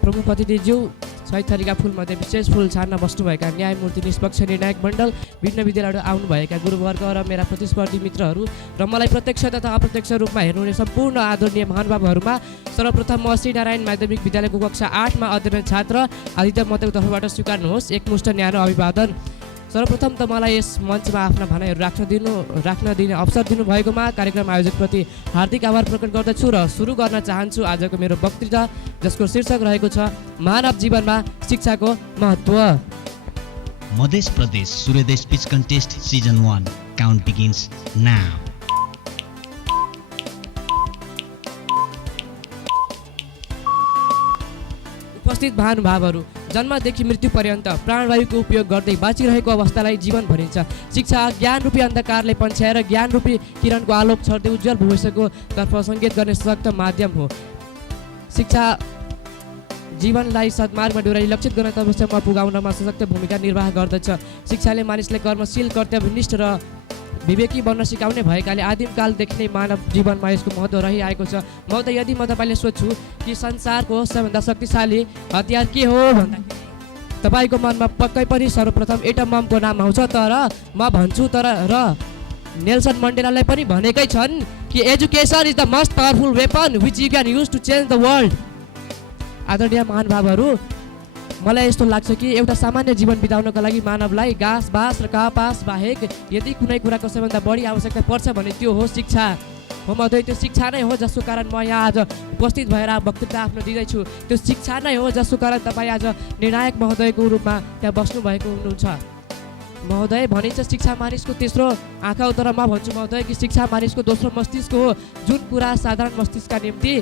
प्रमुख अतिथिज्यू, सहित थरीका फुलमध्ये विशेष फुल छान्न बस्नुभएका न्यायमूर्ति निष्पक्ष निर्णायक मण्डल, विभिन्न विद्यालयबाट आउनुभएका गुरुवर्ग र मेरा प्रतिस्पर्धी मित्रहरू र मलाई प्रत्यक्ष तथा अप्रत्यक्ष रूपमा हेर्नुहुने सम्पूर्ण आदरणीय महानुभावहरूमा सर्वप्रथम म श्री नारायण माध्यमिक विद्यालयको कक्षा 8 मा अध्ययनरत छात्र आदित्य महतोको तर्फबाट स्वीकार्नुहोस् एकमुष्ट न्यानो अभिवादन। सर्वप्रथम त मलाई यस मञ्चमा आफ्ना भनाइहरू राख्न दिने अवसर दिनुभएकोमा कार्यक्रम आयोजकप्रति हार्दिक आभार प्रकट गर्दछु र सुरु गर्न चाहन्छु आजको मेरो वक्तृता, जसको शीर्षक रहेको छ मानव जीवनमा शिक्षाको महत्त्व। मध्य प्रदेश सूर्योदय speech contest season 1 count begins now. उपस्थित महानुभावहरू, जन्मदेखि मृत्यु पर्यन्त प्राणवायुको उपयोग गर्दै बाँचिरहेको अवस्थालाई जीवन भनिन्छ। शिक्षा ज्ञान रूपी अन्धकारले पन्छ्याएर ज्ञान रूपी किरणको आलोक छर्दै उज्जवल भविष्यको तर्फ सङ्केत गर्ने सशक्त माध्यम हो। शिक्षा जीवनलाई सद्मार्गमा डोराई लक्षित गन्तव्यसम्म पुगाउनमा सशक्त भूमिका निर्वाह गर्दछ। शिक्षाले मानिसलाई कर्मशील, कर्तव्यनिष्ठ र विवेकी बन्न सिकाउने भएकाले आदिमकालदेखि नै मानव जीवनमा यसको महत्त्व रहिआएको छ। यदि म तपाईँले सोध्छु कि संसारको सबैभन्दा शक्तिशाली हतियार के हो भन्दाखेरि तपाईँको मनमा पक्कै पनि सर्वप्रथम एटम बमको नाम आउँछ। तर म भन्छु र नेल्सन मण्डेलाले पनि भनेकै छन् कि education is the most powerful weapon which you can use to change the world. आदरणीय महानुभावहरू, मलाई यस्तो लाग्छ कि एउटा सामान्य जीवन बिताउनको लागि मानवलाई घाँस बाँस र कपास बाहेक यदि कुनै कुराको सबैभन्दा बढी आवश्यकता पर्छ भने त्यो हो शिक्षा। हो महोदय, त्यो शिक्षा नै हो जसको कारण म यहाँ आज उपस्थित भएर वक्तव्य आफ्नो दिँदैछु। त्यो शिक्षा नै हो जसको कारण तपाईँ आज निर्णायक महोदयको रूपमा त्यहाँ बस्नुभएको हुनुहुन्छ। महोदय भनिन्छ शिक्षा मानिसको तेस्रो आँखा हो, तर म भन्छु महोदय कि शिक्षा मानिसको दोस्रो मस्तिष्क हो। जुन कुरा साधारण मस्तिष्कका निम्ति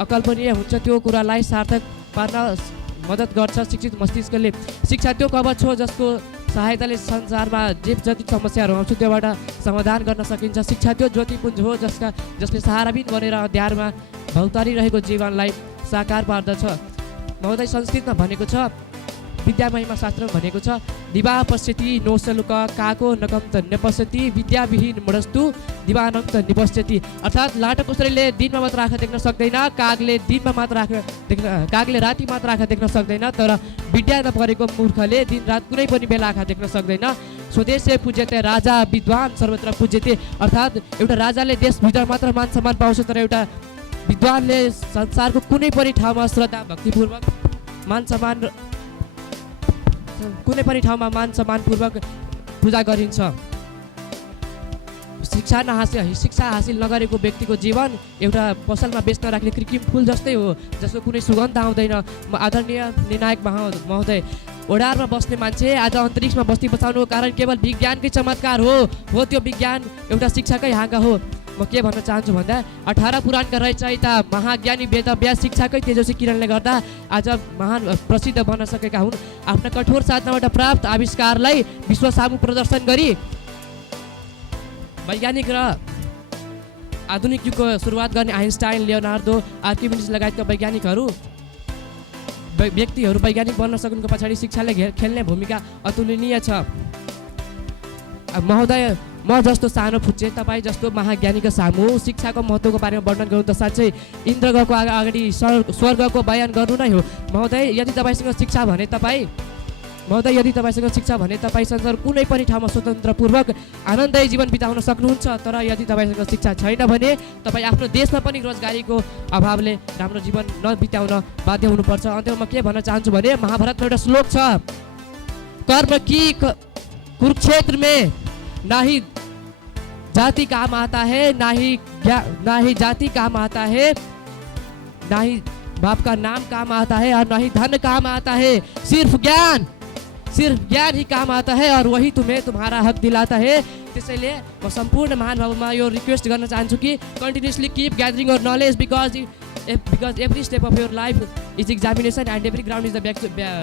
अकल्पनीय हुन्छ त्यो कुरालाई सार्थक पार्न मद्दत गर्छ शिक्षित मस्तिष्कले। शिक्षा त्यो कवच हो जसको सहायताले संसारमा जति समस्याहरू आउँछ त्योबाट समाधान गर्न सकिन्छ। शिक्षा त्यो ज्योतिपुञ्ज हो जसले सहाराबिन बनेर अँध्यारमा भौतारिरहेको जीवनलाई साकार पार्दछ। महोदय संस्कृतमा भनेको छ, विद्या महिमा शास्त्रमा भनेको छ, दिवा पश्यति नोसलुक काको नकम्त नपश्यति विद्याविहीन मुडस्तु दिवानन्त निपश्यति। अर्थात् लाटोकोसेरोले दिनमा मात्र आँखा देख्न सक्दैन, कागले राति मात्र आँखा देख्न सक्दैन, तर विद्या नपरेको मूर्खले दिन रात कुनै पनि बेला आँखा देख्न सक्दैन। स्वदेशे पूज्यते राजा विद्वान सर्वत्र पूज्यते। अर्थात् एउटा राजाले देशभित्र मात्र मान सम्मान पाउँछ, तर एउटा विद्वानले संसारको कुनै पनि ठाउँमा श्रद्धा भक्तिपूर्वक कुनै पनि ठाउँमा मान सम्मानपूर्वक पूजा गरिन्छ। शिक्षा हासिल नगरेको व्यक्तिको जीवन एउटा पसलमा बेच्न राख्ने कृत्रिम फुल जस्तै हो, जसको कुनै सुगन्ध आउँदैन। आदरणीय निर्णायक महोदय, ओडारमा बस्ने मान्छे आज अन्तरिक्षमा बस्ती बचाउनुको कारण केवल विज्ञानकै चमत्कार हो त्यो विज्ञान एउटा शिक्षाकै हाँगा हो। म के भन्न चाहन्छु भन्दा 18 पुराणका रचयिता महाज्ञानी वेदव्यास शिक्षाकै तेजस्वी किरणले गर्दा आज महान प्रसिद्ध बन्न सकेका हुन्। आफ्ना कठोर साधनाबाट प्राप्त आविष्कारलाई विश्व सामु प्रदर्शन गरी वैज्ञानिक र आधुनिक युगको सुरुवात गर्ने आइन्स्टाइन, लियोनार्दो, आर्किमिडिस लगायतका व्यक्तिहरू वैज्ञानिक बन्न सक्नुको पछाडि शिक्षाले खेल्ने भूमिका अतुलनीय छ। महोदय, म जस्तो सानो फुच्चे तपाईँ जस्तो महाज्ञानीको सामु शिक्षाको महत्त्वको बारेमा वर्णन गर्नु त साँच्चै इन्द्रगको अगाडि स्वर्गको बयान गर्नु नै हो। महोदय, यदि तपाईँसँग शिक्षा भने तपाईँ संसार कुनै पनि ठाउँमा स्वतन्त्रपूर्वक आनन्ददायी जीवन बिताउन सक्नुहुन्छ, तर यदि तपाईँसँग शिक्षा छैन भने तपाईँ आफ्नो देशमा पनि रोजगारीको अभावले राम्रो जीवन नबिताउन बाध्य हुनुपर्छ। अन्त्यमा के भन्न चाहन्छु भने महाभारतमा एउटा श्लोक छ, कर्म की कुरुक्षेत्र में ना ही जाति काम आता है, ना ही जाति काम आता है, ना ही बाप का नाम काम आता है, और ना ही धन काम आता है, सिर्फ ज्ञान ही काम आता है, और वही तुम्हें तुम्हारा हक दिलाता है। त्यसैले म सम्पूर्ण महानुभावमा यो रिक्वेस्ट गर्न चाहन्छु कि continuously keep gathering your knowledge because every step of your life is examination and every ground is the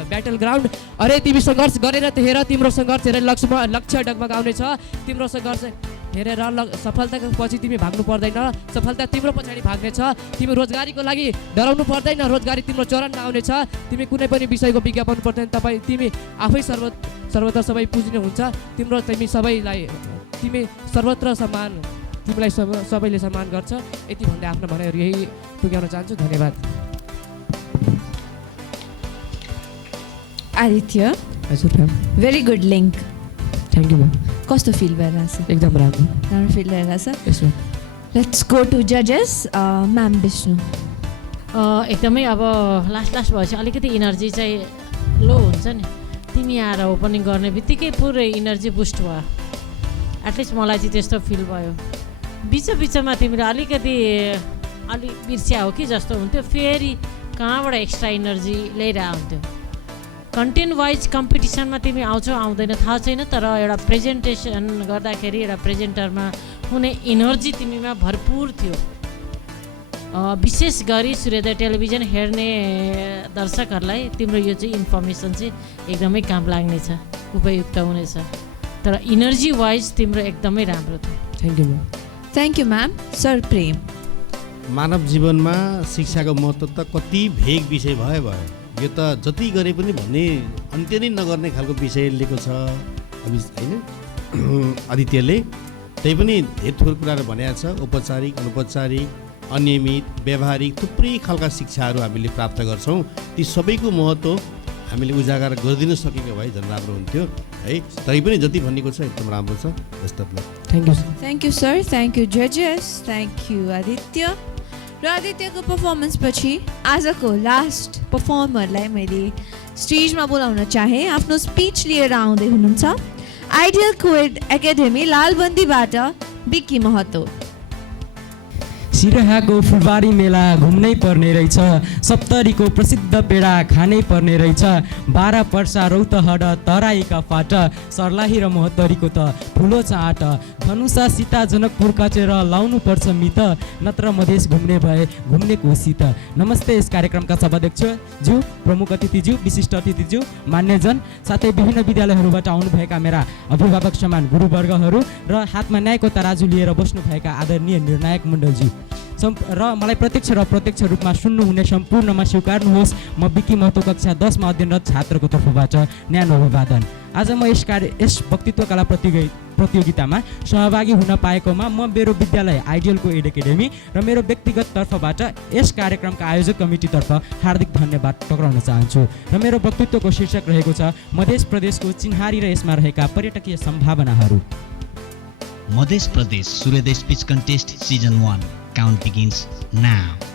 battle ground. अरे तिमी सङ्घर्ष गरेर त हेर, तिम्रो सङ्घर्ष हेरेर लक्ष्य डगमगाउने छ। तिम्रो सङ्घर्ष हेरेर सफलताको पछि तिमी भाग्नु पर्दैन, सफलता तिम्रो पछाडि भाग्ने छ। तिमी रोजगारीको लागि डराउनु पर्दैन, रोजगारी तिम्रो चरणमा आउनेछ। तिमी कुनै पनि विषयको विज्ञापन पर्दैन, तिमी आफै सर्वत्र सबै पुज्ने हुन्छ। तिमी सर्वत्र समान, तिमीलाई सबैले सम्मान गर्छ। यति भन्दै आफ्नो भनाइहरू यही टुङ्ग्याउन चाहन्छु। धन्यवाद। आदित्य, हजुर ma'am. Very good link. Thank you ma'am. कस्तो फिल भइरहेछ? एकदम राम्रो फिल भइरहेछ। यस म्याम। लेट्स गो टु जजेस। म्याम विष्णु, एकदमै अब लास्ट भएपछि अलिकति इनर्जी चाहिँ लो हुन्छ नि। तिमी आएर ओपनिङ गर्ने बित्तिकै पुरै इनर्जी बुस्ट भयो। एटलिस्ट मलाई चाहिँ त्यस्तो फिल भयो। बिचमा तिमीले अलिकति बिर्स्या हो कि जस्तो हुन्थ्यो, फेरि कहाँबाट एक्स्ट्रा इनर्जी ल्याइरहेको हुन्थ्यो। कन्टेन्ट वाइज कम्पिटिसनमा तिमी आउँछौ आउँदैन थाहा छैन, तर एउटा प्रेजेन्टेसन गर्दाखेरि एउटा प्रेजेन्टरमा हुने इनर्जी तिमीमा भरपुर थियो। विशेष गरी सूर्योदय टेलिभिजन हेर्ने दर्शकहरूलाई तिम्रो यो चाहिँ इन्फर्मेसन चाहिँ एकदमै काम लाग्नेछ, उपयुक्त हुनेछ। तर इनर्जी वाइज तिम्रो एकदमै राम्रो थियो। Thank you ma'am. Thank you ma'am. Sir प्रेम, मानव जीवनमा शिक्षाको महत्त्व त कति भेग विषय भयो। यो त जति गरे पनि भन्ने अन्त्य नै नगर्ने खालको विषय लिएको छ होइन आदित्यले। त्यही पनि धेरै थोर कुराहरू भनेको छ, औपचारिक, अनौपचारिक, अनियमित, व्यावहारिक थुप्रै खालका शिक्षाहरू हामीले प्राप्त गर्छौँ। ती सबैको महत्त्व हामीले उजागर गरिदिन सकेको भए झन् राम्रो हुन्थ्यो है। तै पनि जति भन्नेको छ एकदम राम्रो छ। Best of luck. Thank you. Thank you sir, thank you जजेस, थ्याङ्क यू आदित्य। र आदित्यको पर्फर्मेन्स पछि आजको लास्ट पर्फर्मरलाई मैले स्टेजमा बोलाउन चाहे। आफ्नो स्पिच लिएर आउँदै हुनुहुन्छ आइडियल कोएड एकाडेमी लालबन्दीबाट बिक्की महतो। सिरहाको फुलबारी मेला घुम्नै पर्ने रहेछ, सप्तरीको प्रसिद्ध पेडा खानै पर्ने रहेछ, 12 पर्सा रौतहट तराईका फाट, सर्लाही र महोत्तरीको त ठुलो चाट, धनुषा सीता जनकपुर काटेर लाउनु पर्छ मित, नत्र मधेस घुम्ने भए घुम्ने कोसित। नमस्ते यस कार्यक्रमका सभाध्यक्ष ज्यू, प्रमुख अतिथिज्यू, विशिष्ट अतिथिज्यू, मान्यजन साथै विभिन्न विद्यालयहरूबाट आउनुभएका मेरा अभिभावक समान गुरुवर्गहरू र हातमा न्यायको तराजु लिएर बस्नुभएका आदरणीय निर्णायक मण्डलज्यू र मलाई प्रत्यक्ष र अप्रत्यक्ष रूपमा सुन्नुहुने सम्पूर्णमा स्वीकार्नुहोस् म विकी महतो कक्षा 10 मा अध्ययनरत छात्रको तर्फबाट न्यानो अभिवादन। आज म यस वक्तित्व कला प्रतियोगितामा सहभागी हुन पाएकोमा म मेरो विद्यालय आइडियलको एड एकाडेमी र मेरो व्यक्तिगत तर्फबाट यस कार्यक्रमका आयोजक कमिटीतर्फ हार्दिक धन्यवाद टक्राउन चाहन्छु र मेरो वक्तित्वको शीर्षक रहेको छ मध्य प्रदेशको चिन्हारी र यसमा रहेका पर्यटकीय सम्भावनाहरू। मध्य प्रदेश सूर्योदय speech contest season 1 count begins now.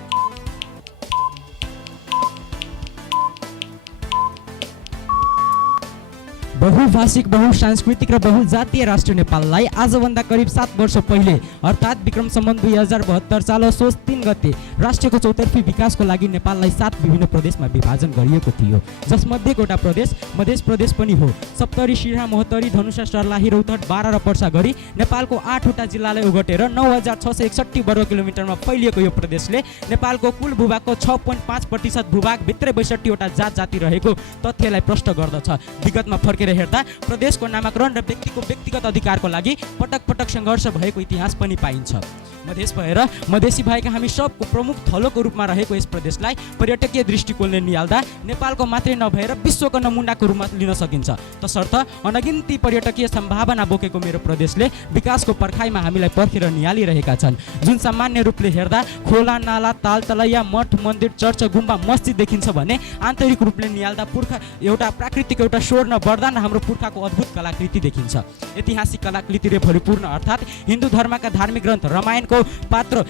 बहुभाषिक, बहुसांस्कृतिक र बहुजातीय राष्ट्र नेपाललाई आजभन्दा करिब 7 वर्ष पहिले अर्थात् विक्रम सम्वत 2072 साल असोज 3 गते राष्ट्रको चौतर्फी विकासको लागि नेपाललाई 7 विभिन्न प्रदेशमा विभाजन गरिएको थियो, जसमध्ये एउटा प्रदेश मध्य प्रदेश पनि हो। सप्तरी, सिरहा, महोत्तरी, धनुषा, सर्लाही, रौतहट, बारा र पर्सा गरी नेपालको 8वटा जिल्लालाई ओगटेर 9661 वर्ग किलोमिटरमा फैलिएको यो प्रदेशले नेपालको कुल भूभागको 6.5% भूभागभित्रै 62वटा जात जाति रहेको तथ्यलाई प्रष्ट गर्दछ। विगतमा फर्केर हेर्दा प्रदेशको नामाकरण र व्यक्तिको व्यक्तिगत अधिकारको लागि पटक पटक सङ्घर्ष भएको इतिहास पनि पाइन्छ। मधेस भएर मधेसी भएका हामी सबको प्रमुख थलोको रूपमा रहेको यस प्रदेशलाई पर्यटकीय दृष्टिकोणले निहाल्दा नेपालको मात्रै नभएर विश्वको नमुनाको रूपमा लिन सकिन्छ। तसर्थ अनगिन्ती पर्यटकीय सम्भावना बोकेको मेरो प्रदेशले विकासको पर्खाइमा हामीलाई पर्खेर निहालिरहेका छन्, जुन सामान्य रूपले हेर्दा खोला, नाला, ताल तलैया, मठ, मन्दिर, चर्च, गुम्बा, मस्जिद देखिन्छ भने आन्तरिक रूपले निहाल्दा पुर्खा एउटा प्राकृतिक एउटा स्वर्ण वरदान हाम्रो पुर्खाको अद्भुत कलाकृति देखिन्छ। ऐतिहासिक कलाकृतिले भरिपूर्ण अर्थात् हिन्दू धर्मका धार्मिक ग्रन्थ रामायणको पात्र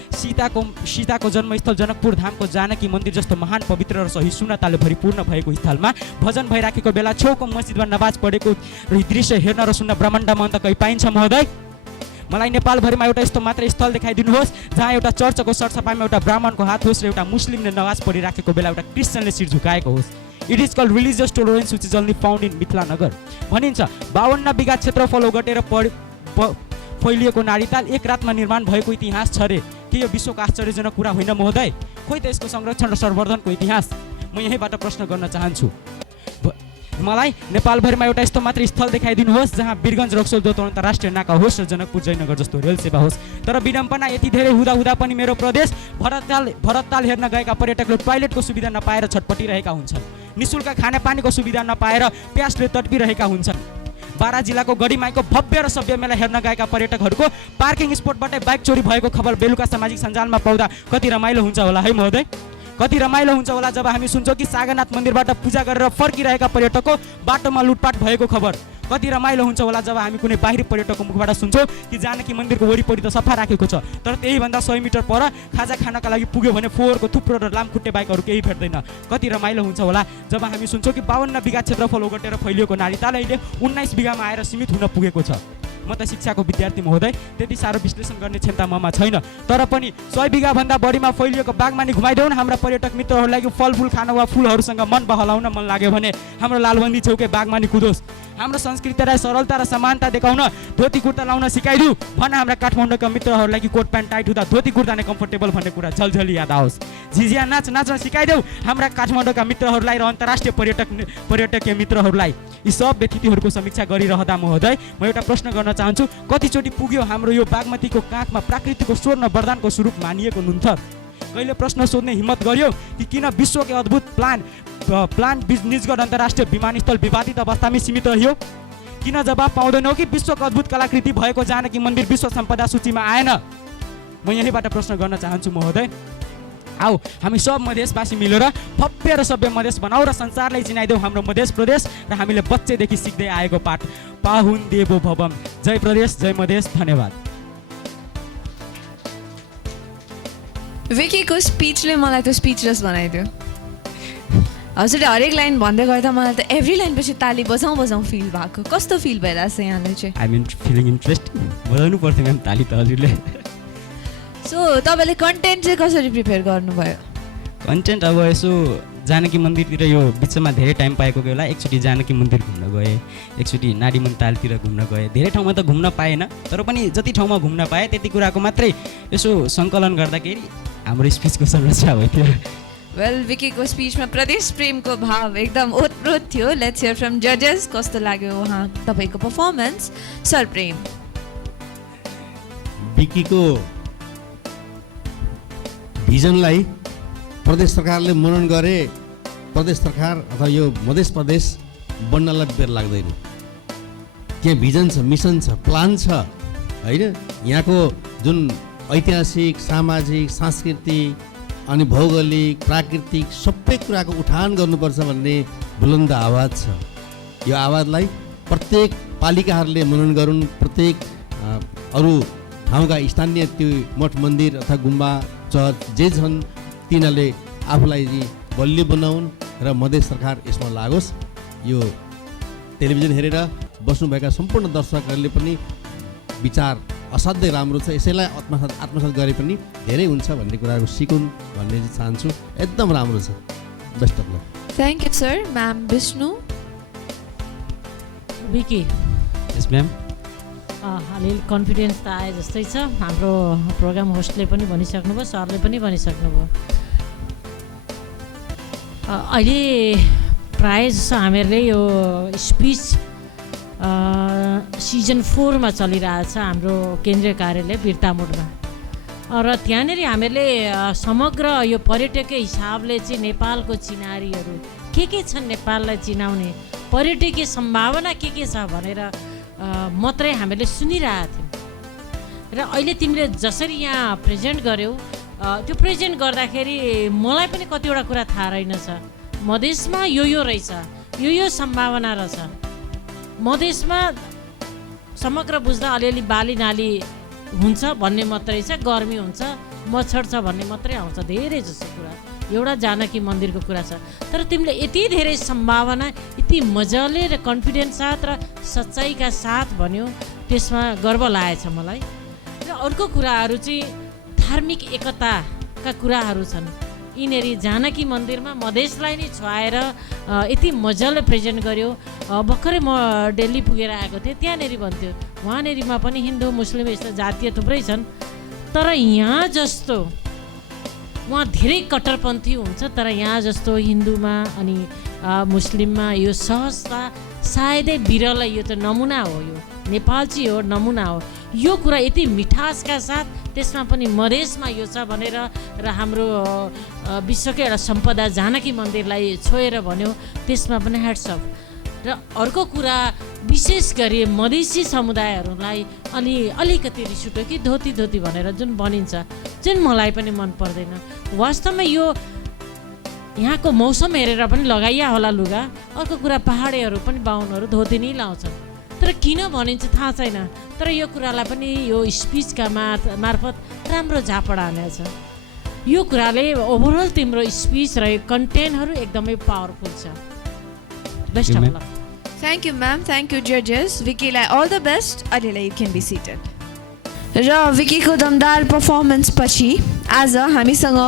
सीताको जन्मस्थल जनकपुर धामको जानकी मन्दिर जस्तो महान पवित्र र सहिष्णुताले भरिपूर्ण भएको स्थलमा भजन भइराखेको बेला छेउको मस्जिदमा नमाज पढेको दृश्य हेर्न र सुन्न ब्रह्माण्डमा अन्त कहीँ पाइन्छ महोदय? मलाई नेपालभरिमा एउटा यस्तो मात्र स्थल देखाइदिनुहोस् जहाँ एउटा चर्चको सरसफाइमा एउटा ब्राह्मणको हात होस् र एउटा मुस्लिमले नमाज पढिराखेको बेला एउटा क्रिस्चियनले शिर झुकाएको होस्। It is called religious tolerance which is only found in Mithilanagar. भनिन्छ 52 बिघा क्षेत्रफल ओगटेर फैलिएको नारीताल एक रातमा निर्माण भएको इतिहास छ रे। के यो विश्वको आश्चर्यजनक कुरा होइन महोदय? खोइ त यसको संरक्षण र संवर्धनको इतिहास। म यहीँबाट प्रश्न गर्न चाहन्छु, मलाई नेपालभरिमा एउटा यस्तो मात्र स्थल देखाइदिनुहोस् जहाँ वीरगञ्ज, रक्सौल, दोतवन अन्तर्राष्ट्रिय नाका होस् र जनकपुर, जयनगर जस्तो रेल सेवा होस्। तर विडम्बना यति धेरै हुँदा पनि मेरो प्रदेश भरतताल हेर्न गएका पर्यटकले टोयलेटको सुविधा नपाएर छटपटिरहेका हुन्छन्, निःशुल्क खानेपानीको सुविधा नपाएर प्यासले तडपिरहेका हुन्छन्। बारा जिल्लाको गढीमाईको भव्य र सभ्य मेला हेर्न गएका पर्यटकहरूको पार्किङ स्पोटबाटै बाइक चोरी भएको खबर बेलुका सामाजिक सञ्जालमा पाउँदा कति रमाइलो हुन्छ होला है महोदय? कति रमाइलो हुन्छ होला जब हामी सुन्छौँ कि सागरनाथ मन्दिरबाट पूजा गरेर फर्किरहेका पर्यटकको बाटोमा लुटपाट भएको खबर। कति रमाइलो हुन्छ होला जब हामी कुनै बाहिरी पर्यटकको मुखबाट सुन्छौँ कि जानकी मन्दिरको वरिपरि त सफा राखेको छ तर त्यही भन्दा 100 मिटर पर खाजा खानका लागि पुग्यो भने फोहोरको थुप्रो र लामखुट्टे बाइकहरू केही भेट्दैन। कति रमाइलो हुन्छ होला जब हामी सुन्छौँ कि 52 बिघा क्षेत्रफल ओगटेर फैलिएको नारीताल अहिले 19 बिघामा आएर सीमित हुन पुगेको छ। म त शिक्षाको विद्यार्थी महोदय, त्यति साह्रो विश्लेषण गर्ने क्षमता ममा छैन, तर पनि 100 बिघा भन्दा बढीमा फैलिएको बागमानी घुमाइदेऊ न हाम्रा पर्यटक मित्रहरूलाई। फलफुल खान वा फुलहरूसँग मन बहलाउन मन लाग्यो भने हाम्रो लालबन्दी छेउकै बागमानी कुदोस्। हाम्रो संस्कृतिलाई सरलता र समानता देखाउन धोती कुर्ता लाउन सिकाइदिऊ भन हाम्रा काठमाडौँका मित्रहरूलाई कि कोट प्यान्ट टाइट हुँदा धोती कुर्ता नै कम्फर्टेबल भन्ने कुरा झलझली याद आओस्। झिझिया नाच्न सिकाइदेऊ हाम्रा काठमाडौँका मित्रहरूलाई र अन्तर्राष्ट्रिय पर्यटकीय मित्रहरूलाई। यी सब व्यतिथिहरूको समीक्षा गरिरहँदा महोदय म एउटा प्रश्न गर्न चाहन्छु, कतिचोटि पुग्यो हाम्रो यो बागमतीको काखमा प्राकृतिकको स्वर्ण वरदानको स्वरूप मानिएको नुन्थर? कहिले प्रश्न सोध्ने हिम्मत गर्यो कि किन विश्वकै अद्भुत प्लान निजगढ अन्तर्राष्ट्रिय विमानस्थल विवादित अवस्थामै सीमित रह्यो? किन जवाब पाउँदैनौ कि विश्वको अद्भुत कलाकृति भएको जानकी मन्दिर विश्व सम्पदा सूचीमा आएन? म यहीँबाट प्रश्न गर्न चाहन्छु महोदय। आओ हामी सब मधेसवासी मिलेर भव्य र सभ्य मधेस बनाऊ र संसारलाई चिनाइदेऊ हाम्रो मधेस प्रदेश र हामीले बच्चैदेखि सिक्दै आएको पाठ पाहुन देवो भवम। जय प्रदेश, जय मधेस, धन्यवाद। विकीको स्पिचले मलाई त स्पिचलेस बनाइदियो। हजुरले हरेक लाइन भन्दै गर्दा मलाई त एभ्री लाइन पछि ताली बजाउँ फिल भएको। कस्तो फिल भइरहेको छ यहाँलाई चाहिँ? I mean feeling interesting. बजाउनु पर्थ्यो म्याम ताली त हजुरले। सो तपाईँले कन्टेन्ट चाहिँ कसरी प्रिपेयर गर्नुभयो? कन्टेन्ट अब यसो जानकी मन्दिरतिर यो बिचमा धेरै टाइम पाएको बेला एकचोटि जानकी मन्दिर घुम्न गएँ, एकचोटि नाडीमन तालतिर घुम्न गएँ। धेरै ठाउँमा त घुम्न पाएन, तर पनि जति ठाउँमा घुम्न पाएँ त्यति कुराको मात्रै यसो सङ्कलन गर्दाखेरि हाम्रो स्पिचको संरचना भयो थियो। वेल विकीको स्पिचमा प्रदेश प्रेमको भाव एकदम ओतप्रोत थियो। लेट्स हियर फ्रम जजेस, कस्तो लाग्यो उहाँ तपाईँको पर्फर्मेन्स? सर प्रेम। विकीको भिजनलाई प्रदेश सरकारले मनन गरे, प्रदेश सरकार अथवा यो मधेस प्रदेश बन्नलाई बेर लाग्दैन। त्यहाँ भिजन छ, मिसन छ, प्लान छ होइन। यहाँको जुन ऐतिहासिक, सामाजिक, सांस्कृतिक अनि भौगोलिक, प्राकृतिक सबै कुराको उठान गर्नुपर्छ भन्ने बुलन्द आवाज छ। यो आवाजलाई प्रत्येक पालिकाहरूले मनन गरून्। प्रत्येक अरू ठाउँका स्थानीय त्यो मठ मन्दिर अथवा गुम्बा चर्च जे छन् तिनीहरूले आफूलाई बलियो बनाउन् र मधेस सरकार यसमा लागोस्। यो टेलिभिजन हेरेर बस्नुभएका सम्पूर्ण दर्शकहरूले पनि विचार असाध्यै राम्रो छ, यसैलाई आत्मसात गरे पनि धेरै हुन्छ भन्ने कुराहरू सिकुन् भन्ने चाहिँ चाहन्छु। एकदम राम्रो छ। Best of luck. Thank you sir. Ma'am Vishnu. Wiki. Yes ma'am. अलिअलि कन्फिडेन्स त आए जस्तै छ। हाम्रो प्रोग्राम होस्टले पनि भनिसक्नुभयो, सरले पनि भनिसक्नुभयो। अहिले प्रायः जस्तो हामीहरूले यो स्पिच सिजन 4 मा चलिरहेछ हाम्रो केन्द्रीय कार्यालय बिर्तामोडमा। र त्यहाँनिर हामीहरूले समग्र यो पर्यटकीय हिसाबले चाहिँ नेपालको चिनारीहरू के छन्, नेपाललाई चिनाउने पर्यटकीय सम्भावना के छ भनेर मात्रै हामीले सुनिरहेको थियौँ। र अहिले तिमीले जसरी यहाँ प्रेजेन्ट गर्यौ, त्यो प्रेजेन्ट गर्दाखेरि मलाई पनि कतिवटा कुरा थाहा रहेनछ। मधेसमा यो रहेछ, यो सम्भावना रहेछ। मधेसमा समग्र बुझ्दा अलिअलि बाली नाली हुन्छ भन्ने मात्रै छ, गर्मी हुन्छ, मच्छर छ भन्ने मात्रै आउँछ धेरै जस्तो कुरा। एउटा जानकी मन्दिरको कुरा छ, तर तिमीले यति धेरै सम्भावना यति मजाले र कन्फिडेन्स साथ र सच्चाइका साथ भन्यो, त्यसमा गर्व लागेछ मलाई। र अर्को कुराहरू चाहिँ धार्मिक एकताका कुराहरू छन्। यिनीहरू जानकी मन्दिरमा मधेसलाई नै छुवाएर यति मजाले प्रेजेन्ट गर्यो। भर्खरै म दिल्ली पुगेर आएको थिएँ, त्यहाँनिर भन्थ्यो उहाँनिरमा पनि हिन्दू मुस्लिम यस्तो जातीय थुप्रै छन्, तर यहाँ जस्तो उहाँ धेरै कट्टरपन्थी हुन्छ, तर यहाँ जस्तो हिन्दूमा अनि मुस्लिममा यो सहजता सायदै बिरल। यो त नमुना हो, यो नेपाल चाहिँ हो, नमुना हो। यो कुरा यति मिठासका साथ त्यसमा पनि मधेसमा यो छ भनेर र हाम्रो विश्वकै एउटा सम्पदा जानकी मन्दिरलाई छोएर भन्यो, त्यसमा पनि ह्याट्स अफ। र अर्को कुरा विशेष गरी मधेसी समुदायहरूलाई अलिकति रिस उठ्यो कि धोती भनेर जुन भनिन्छ, जुन मलाई पनि मन पर्दैन। वास्तवमा यो यहाँको मौसम हेरेर पनि लगाइया होला लुगा। अर्को कुरा पहाडेहरू पनि बाहुनहरू धोती नै लाउँछन्, तर किन भनिन्छ थाहा छैन। तर यो कुरालाई पनि यो स्पिचका मार्फत राम्रो झापड हानेछ। यो कुराले ओभरअल तिम्रो स्पिच र यो कन्टेन्टहरू एकदमै पावरफुल छ। Best of luck. Thank you ma'am. Thank you जजेस। विकीलाई अल द बेस्ट। अहिलेलाई यु क्यान बी सिटेड। र विकीको दमदार पर्फर्मेन्स पछि आज हामीसँग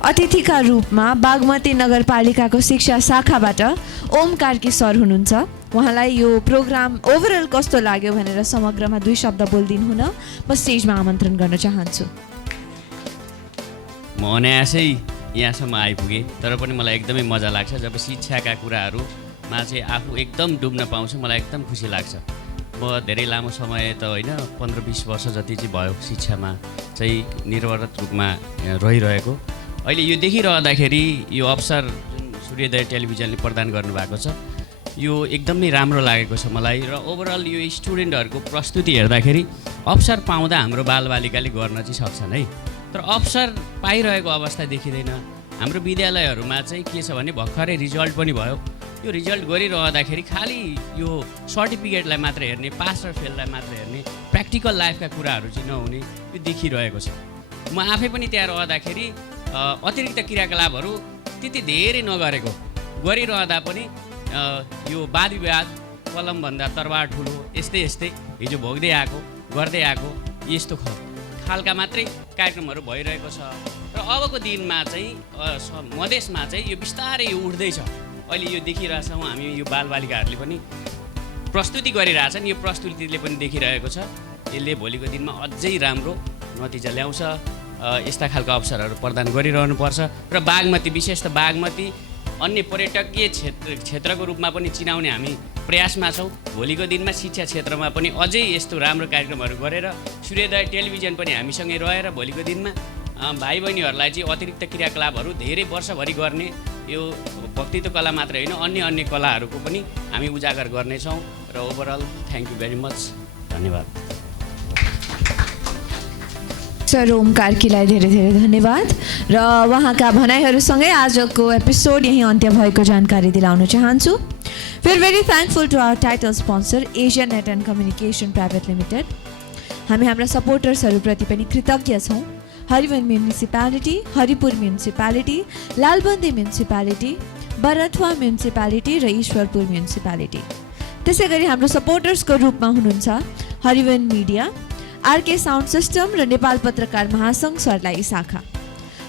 अतिथिका रूपमा बागमती नगरपालिकाको शिक्षा शाखाबाट ओम कार्की सर हुनुहुन्छ। उहाँलाई यो प्रोग्राम ओभरअल कस्तो लाग्यो भनेर समग्रमा 2 शब्द बोलिदिनु हुन म स्टेजमा आमन्त्रण गर्न चाहन्छु। म अनायासै यहाँसम्म आइपुगेँ, तर पनि मलाई एकदमै मजा लाग्छ जब शिक्षाका कुराहरूमा चाहिँ आफू एकदम डुब्न पाउँछु। मलाई एकदम खुसी लाग्छ। म धेरै लामो समय त होइन, 15-20 वर्ष जति चाहिँ भयो शिक्षामा चाहिँ निर्वरत रूपमा रहिरहेको। अहिले यो देखिरहँदाखेरि यो अवसर जुन सूर्योदय टेलिभिजनले प्रदान गर्नुभएको छ, यो एकदमै राम्रो लागेको छ मलाई। र ओभरअल यो स्टुडेन्टहरूको प्रस्तुति हेर्दाखेरि अवसर पाउँदा हाम्रो बालबालिकाले गर्न चाहिँ सक्छन् है, तर अवसर पाइरहेको अवस्था देखिँदैन। हाम्रो विद्यालयहरूमा चाहिँ के छ भने भर्खरै रिजल्ट पनि भयो। यो रिजल्ट गरिरहँदाखेरि खालि यो सर्टिफिकेटलाई मात्र हेर्ने, पास र फेललाई मात्र हेर्ने, प्र्याक्टिकल लाइफका कुराहरू चाहिँ नहुने यो देखिरहेको छ। म आफै पनि त्यहाँ रहँदाखेरि अतिरिक्त क्रियाकलापहरू त्यति धेरै नगरेको, गरिरहँदा पनि यो वाद विवाद कलमभन्दा तरवार ठुलो यस्तै हिजो भोग्दै आएको गर्दै आएको यस्तो खालका मात्रै कार्यक्रमहरू भइरहेको छ र अबको दिनमा चाहिँ मधेसमा चाहिँ यो बिस्तारै यो उठ्दैछ। अहिले यो देखिरहेछौँ हामी, यो बालबालिकाहरूले पनि प्रस्तुति गरिरहेछन्, यो प्रस्तुतिले पनि देखिरहेको छ। यसले भोलिको दिनमा अझै राम्रो नतिजा ल्याउँछ। यस्ता खालका अवसरहरू प्रदान गरिरहनुपर्छ र बागमती, विशेष त बागमती अन्य पर्यटकीय क्षेत्रको रूपमा पनि चिनाउने हामी प्रयासमा छौँ। भोलिको दिनमा शिक्षा क्षेत्रमा पनि अझै यस्तो राम्रो कार्यक्रमहरू गरेर सूर्योदय टेलिभिजन पनि हामीसँगै रहेर भोलिको दिनमा भाइ बहिनीहरूलाई चाहिँ अतिरिक्त क्रियाकलापहरू धेरै वर्षभरि गर्ने, यो वक्तित्व कला मात्र होइन अन्य अन्य कलाहरूको पनि हामी उजागर गर्नेछौँ। र overall thank you very much, धन्यवाद। सर ओम कार्कीलाई धेरै धेरै धन्यवाद र उहाँका भनाइहरूसँगै आजको एपिसोड यहीँ अन्त्य भएको जानकारी दिलाउन चाहन्छु। We are very thankful to our title sponsor Asian net and communication private limited. हामी हाम्रा सपोर्टर्सहरूप्रति पनि कृतज्ञ छौँ। Hariwan municipality, Haripur municipality, Lalbandi municipality, Barahathwa municipality र ईश्वरपुर म्युनिसिपालिटी। त्यसै गरी हाम्रो सपोर्टर्सको रूपमा हुनुहुन्छ Hariwan media, RK sound system र नेपाल पत्रकार महासङ्घ सर्लाही शाखा।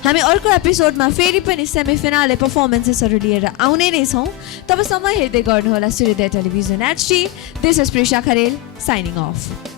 हामी अर्को एपिसोडमा फेरि पनि सेमिफिनाले पर्फर्मेन्सेसहरू लिएर आउने नै छौँ। तबसम्म हेर्दै गर्नुहोला सूर्योदय television HD। This is Prisha Kharel shining of.